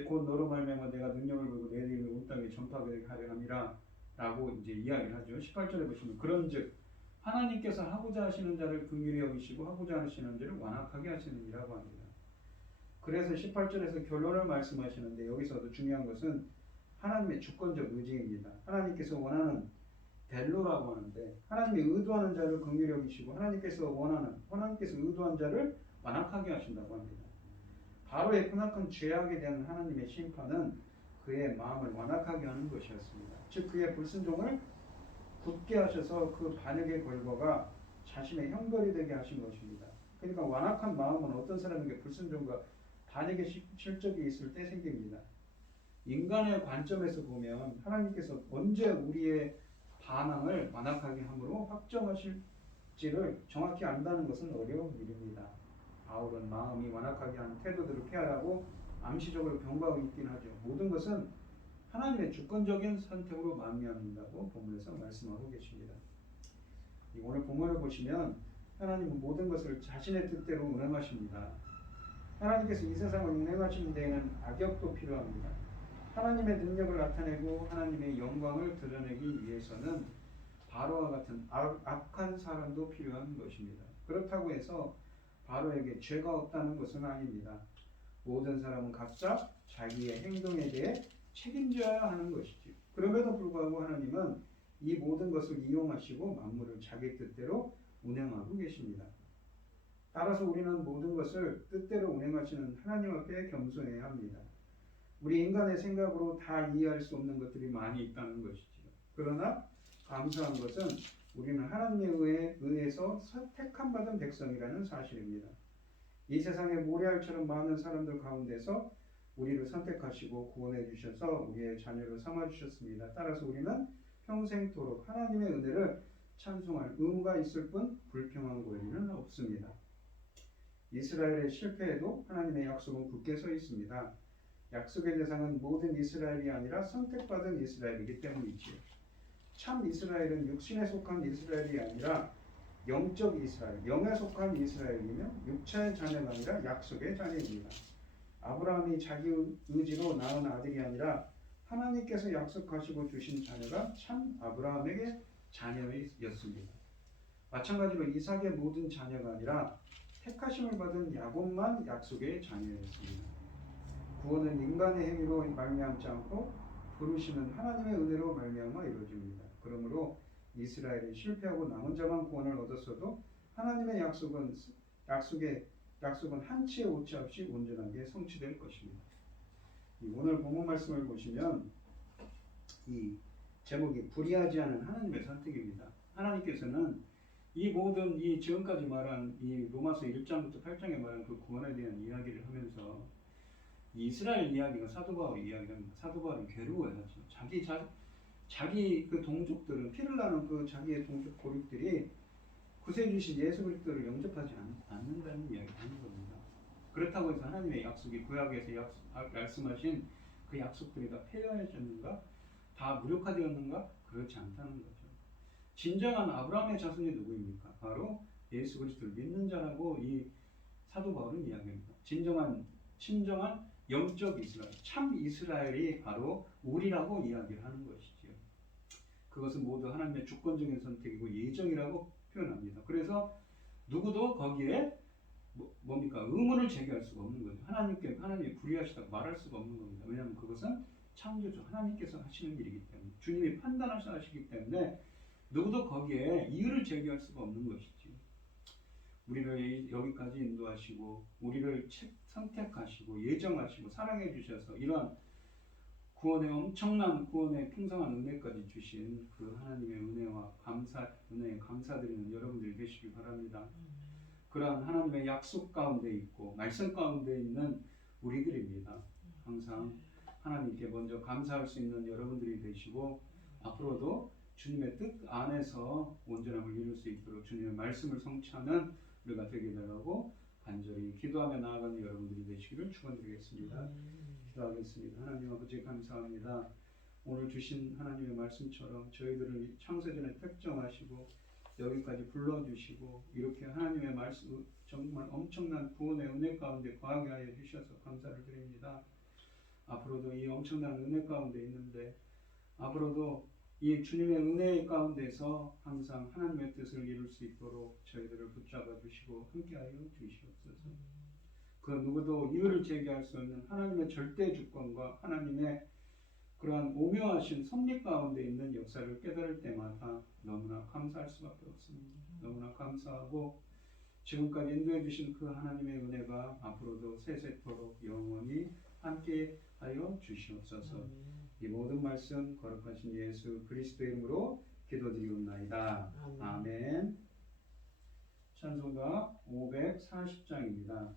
곧 너로 말미암아 내가 능력을 보이고 내 이름이 온 땅에 전파되게 하려 함이라 라고 이제 이야기를 하죠. 18절에 보시면 그런즉 하나님께서 하고자 하시는 자를 긍휼히 여기시고 하고자 하시는 자를 완악하게 하시느니라고 합니다. 그래서 18절에서 결론을 말씀하시는데 여기서도 중요한 것은 하나님의 주권적 의지입니다. 하나님께서 원하는 델로라고 하는데 하나님이 의도하는 자를 긍휼히 여기시고 하나님께서 의도한 자를 완악하게 하신다고 합니다. 바로의 크나큰 죄악에 대한 하나님의 심판은 그의 마음을 완악하게 하는 것이었습니다. 즉 그의 불순종을 굳게 하셔서 그 반역의 결과가 자신의 형벌이 되게 하신 것입니다. 그러니까 완악한 마음은 어떤 사람에게 불순종과 반역의 실적이 있을 때 생깁니다. 인간의 관점에서 보면 하나님께서 언제 우리의 반항을 완악하게 함으로 확정하실지를 정확히 안다는 것은 어려운 일입니다. 바울은 마음이 완악하게 하는 태도들을 피하라고 암시적으로 경고하고 있긴 하죠. 모든 것은 하나님의 주권적인 선택으로 만미한다고 본문에서 말씀하고 계십니다. 오늘 본문을 보시면 하나님은 모든 것을 자신의 뜻대로 운행하십니다. 하나님께서 이 세상을 운행하시는 데에는 악역도 필요합니다. 하나님의 능력을 나타내고 하나님의 영광을 드러내기 위해서는 바로와 같은 악한 사람도 필요한 것입니다. 그렇다고 해서 바로에게 죄가 없다는 것은 아닙니다. 모든 사람은 각자 자기의 행동에 대해 책임져야 하는 것이죠. 그럼에도 불구하고 하나님은 이 모든 것을 이용하시고 만물을 자기 뜻대로 운행하고 계십니다. 따라서 우리는 모든 것을 뜻대로 운행하시는 하나님 앞에 겸손해야 합니다. 우리 인간의 생각으로 다 이해할 수 없는 것들이 많이 있다는 것이죠. 그러나 감사한 것은 우리는 하나님에 의해서 선택한 받은 백성이라는 사실입니다. 이 세상에 모래알처럼 많은 사람들 가운데서 우리를 선택하시고 구원해 주셔서 우리의 자녀로 삼아 주셨습니다. 따라서 우리는 평생토록 하나님의 은혜를 찬송할 의무가 있을 뿐 불평한 권리는 없습니다. 이스라엘의 실패에도 하나님의 약속은 굳게 서 있습니다. 약속의 대상은 모든 이스라엘이 아니라 선택받은 이스라엘이기 때문이지요. 참 이스라엘은 육신에 속한 이스라엘이 아니라 영적 이스라엘, 영에 속한 이스라엘이며 육체의 자녀가 아니라 약속의 자녀입니다. 아브라함이 자기 의지로 낳은 아들이 아니라 하나님께서 약속하시고 주신 자녀가 참 아브라함에게 자녀였습니다. 마찬가지로 이삭의 모든 자녀가 아니라 택하심을 받은 야곱만 약속의 자녀였습니다. 구원은 인간의 행위로 말미암지 않고 부르시는 하나님의 은혜로 말미암아 이루어집니다. 그러므로 이스라엘이 실패하고 남은 자만 구원을 얻었어도 하나님의 약속은 한치의 오차 없이 온전하게 성취될 것입니다. 오늘 본문 말씀을 보시면 이 제목이 불의하지 않은 하나님의 선택입니다. 하나님께서는 이 모든 지금까지 말한 이 로마서 1장부터 8장에 말한 그 구원에 대한 이야기를 하면서 이스라엘 이야기가 사도 바울 이야기합니다. 사도 바울은 괴로워하죠. 자기 그 동족들은 피를 나는 그 자기의 동족 고립들이 구세주신 예수 그리스도를 영접하지 않는다는 이야기를 하는 겁니다. 그렇다고 해서 하나님의 약속이 구약에서 말씀하신 그 약속들이 다 폐허해졌는가? 다 무력화되었는가? 그렇지 않다는 거죠. 진정한 아브라함의 자손이 누구입니까? 바로 예수 그리스도를 믿는 자라고 이 사도 바울은 이야기합니다. 진정한 영적 이스라엘, 참 이스라엘이 바로 우리라고 이야기를 하는 것이지요. 그것은 모두 하나님의 주권적인 선택이고 예정이라고 표현합니다. 그래서 누구도 거기에 뭡니까? 의문을 제기할 수가 없는 거죠. 하나님이 불의하시다고 말할 수가 없는 겁니다. 왜냐하면 그것은 창조주 하나님께서 하시는 일이기 때문에, 주님이 판단하셔 하시기 때문에 누구도 거기에 이유를 제기할 수가 없는 것이지. 우리를 여기까지 인도하시고 우리를 선택하시고 예정하시고 사랑해 주셔서 이러한 구원의 엄청난 구원의 풍성한 은혜까지 주신 그 하나님의 은혜와 은혜에 감사드리는 여러분들이 되시길 바랍니다. 그러한 하나님의 약속 가운데 있고 말씀 가운데 있는 우리들입니다. 항상 하나님께 먼저 감사할 수 있는 여러분들이 되시고 앞으로도 주님의 뜻 안에서 온전함을 이룰 수 있도록 주님의 말씀을 성취하는 우리가 되게 달라고 간절히 기도하며 나아가는 여러분들이 되시기를 축원드리겠습니다. 기도하겠습니다. 하나님 아버지 감사합니다. 오늘 주신 하나님의 말씀처럼 저희들을 창세전에 택정하시고 여기까지 불러주시고 이렇게 하나님의 말씀 정말 엄청난 구원의 은혜 가운데 거하게 하여 주셔서 감사를 드립니다. 앞으로도 이 엄청난 은혜 가운데 있는데 앞으로도 이 주님의 은혜 가운데서 항상 하나님의 뜻을 이룰 수 있도록 저희들을 붙잡아 주시고 함께하여 주시옵소서. 그 누구도 이유를 제기할 수 없는 하나님의 절대 주권과 하나님의 그러한 오묘하신 섭리 가운데 있는 역사를 깨달을 때마다 너무나 감사할 수밖에 없습니다. 너무나 감사하고 지금까지 인도해 주신 그 하나님의 은혜가 앞으로도 세세토록 영원히 함께하여 주시옵소서. 이 모든 말씀 거룩하신 예수 그리스도의 이름으로 기도드리옵나이다. 아멘. 찬송가 540장입니다.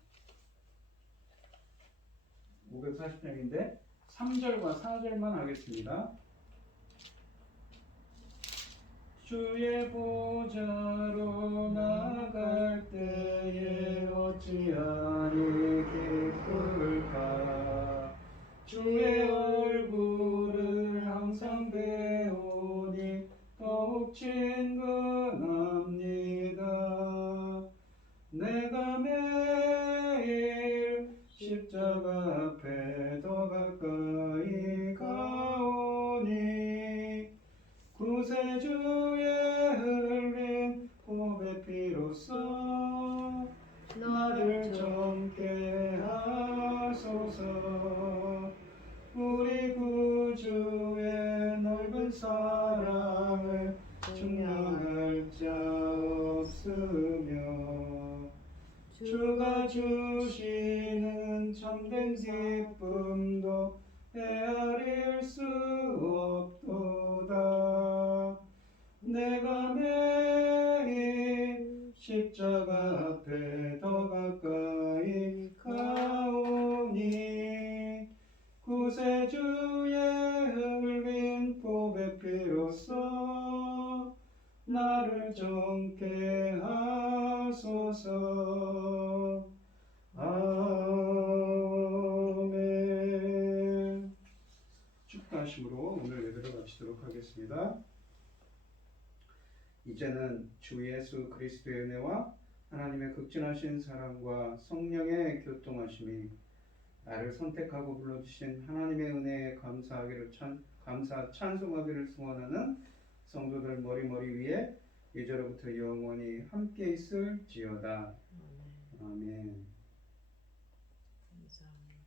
540장인데 3절과 4절만 하겠습니다. 주의 보좌로 나갈 때에 어찌하니 기쁠까. 주의 얼굴을 항상 배우니 더욱 친근합니다. 내가 매일 십자가 앞에 더 가까이 가오니 구세주의 흘린 보배 피로써 나를 젊게 하소서. 우리 구주의 넓은 사랑을 증명할 자 없으며 주가 주시는 참된 기쁨도 헤아릴 수 없도다. 내가 매일 십자가 앞에 더 가까이 가오니 구세주의 흘린 보배 피로써 나를 젊게 하소서. 아멘. 축하하심으로 오늘 예배를 마치도록 하겠습니다. 이제는 주 예수 그리스도의 은혜와 하나님의 극진하신 사랑과 성령의 교통하심이 나를 선택하고 불러주신 하나님의 은혜에 감사하기를 찬송하기를 소원하는 성도들 머리 위에 이제로부터 영원히 함께 있을지어다. 아멘. 감사합니다.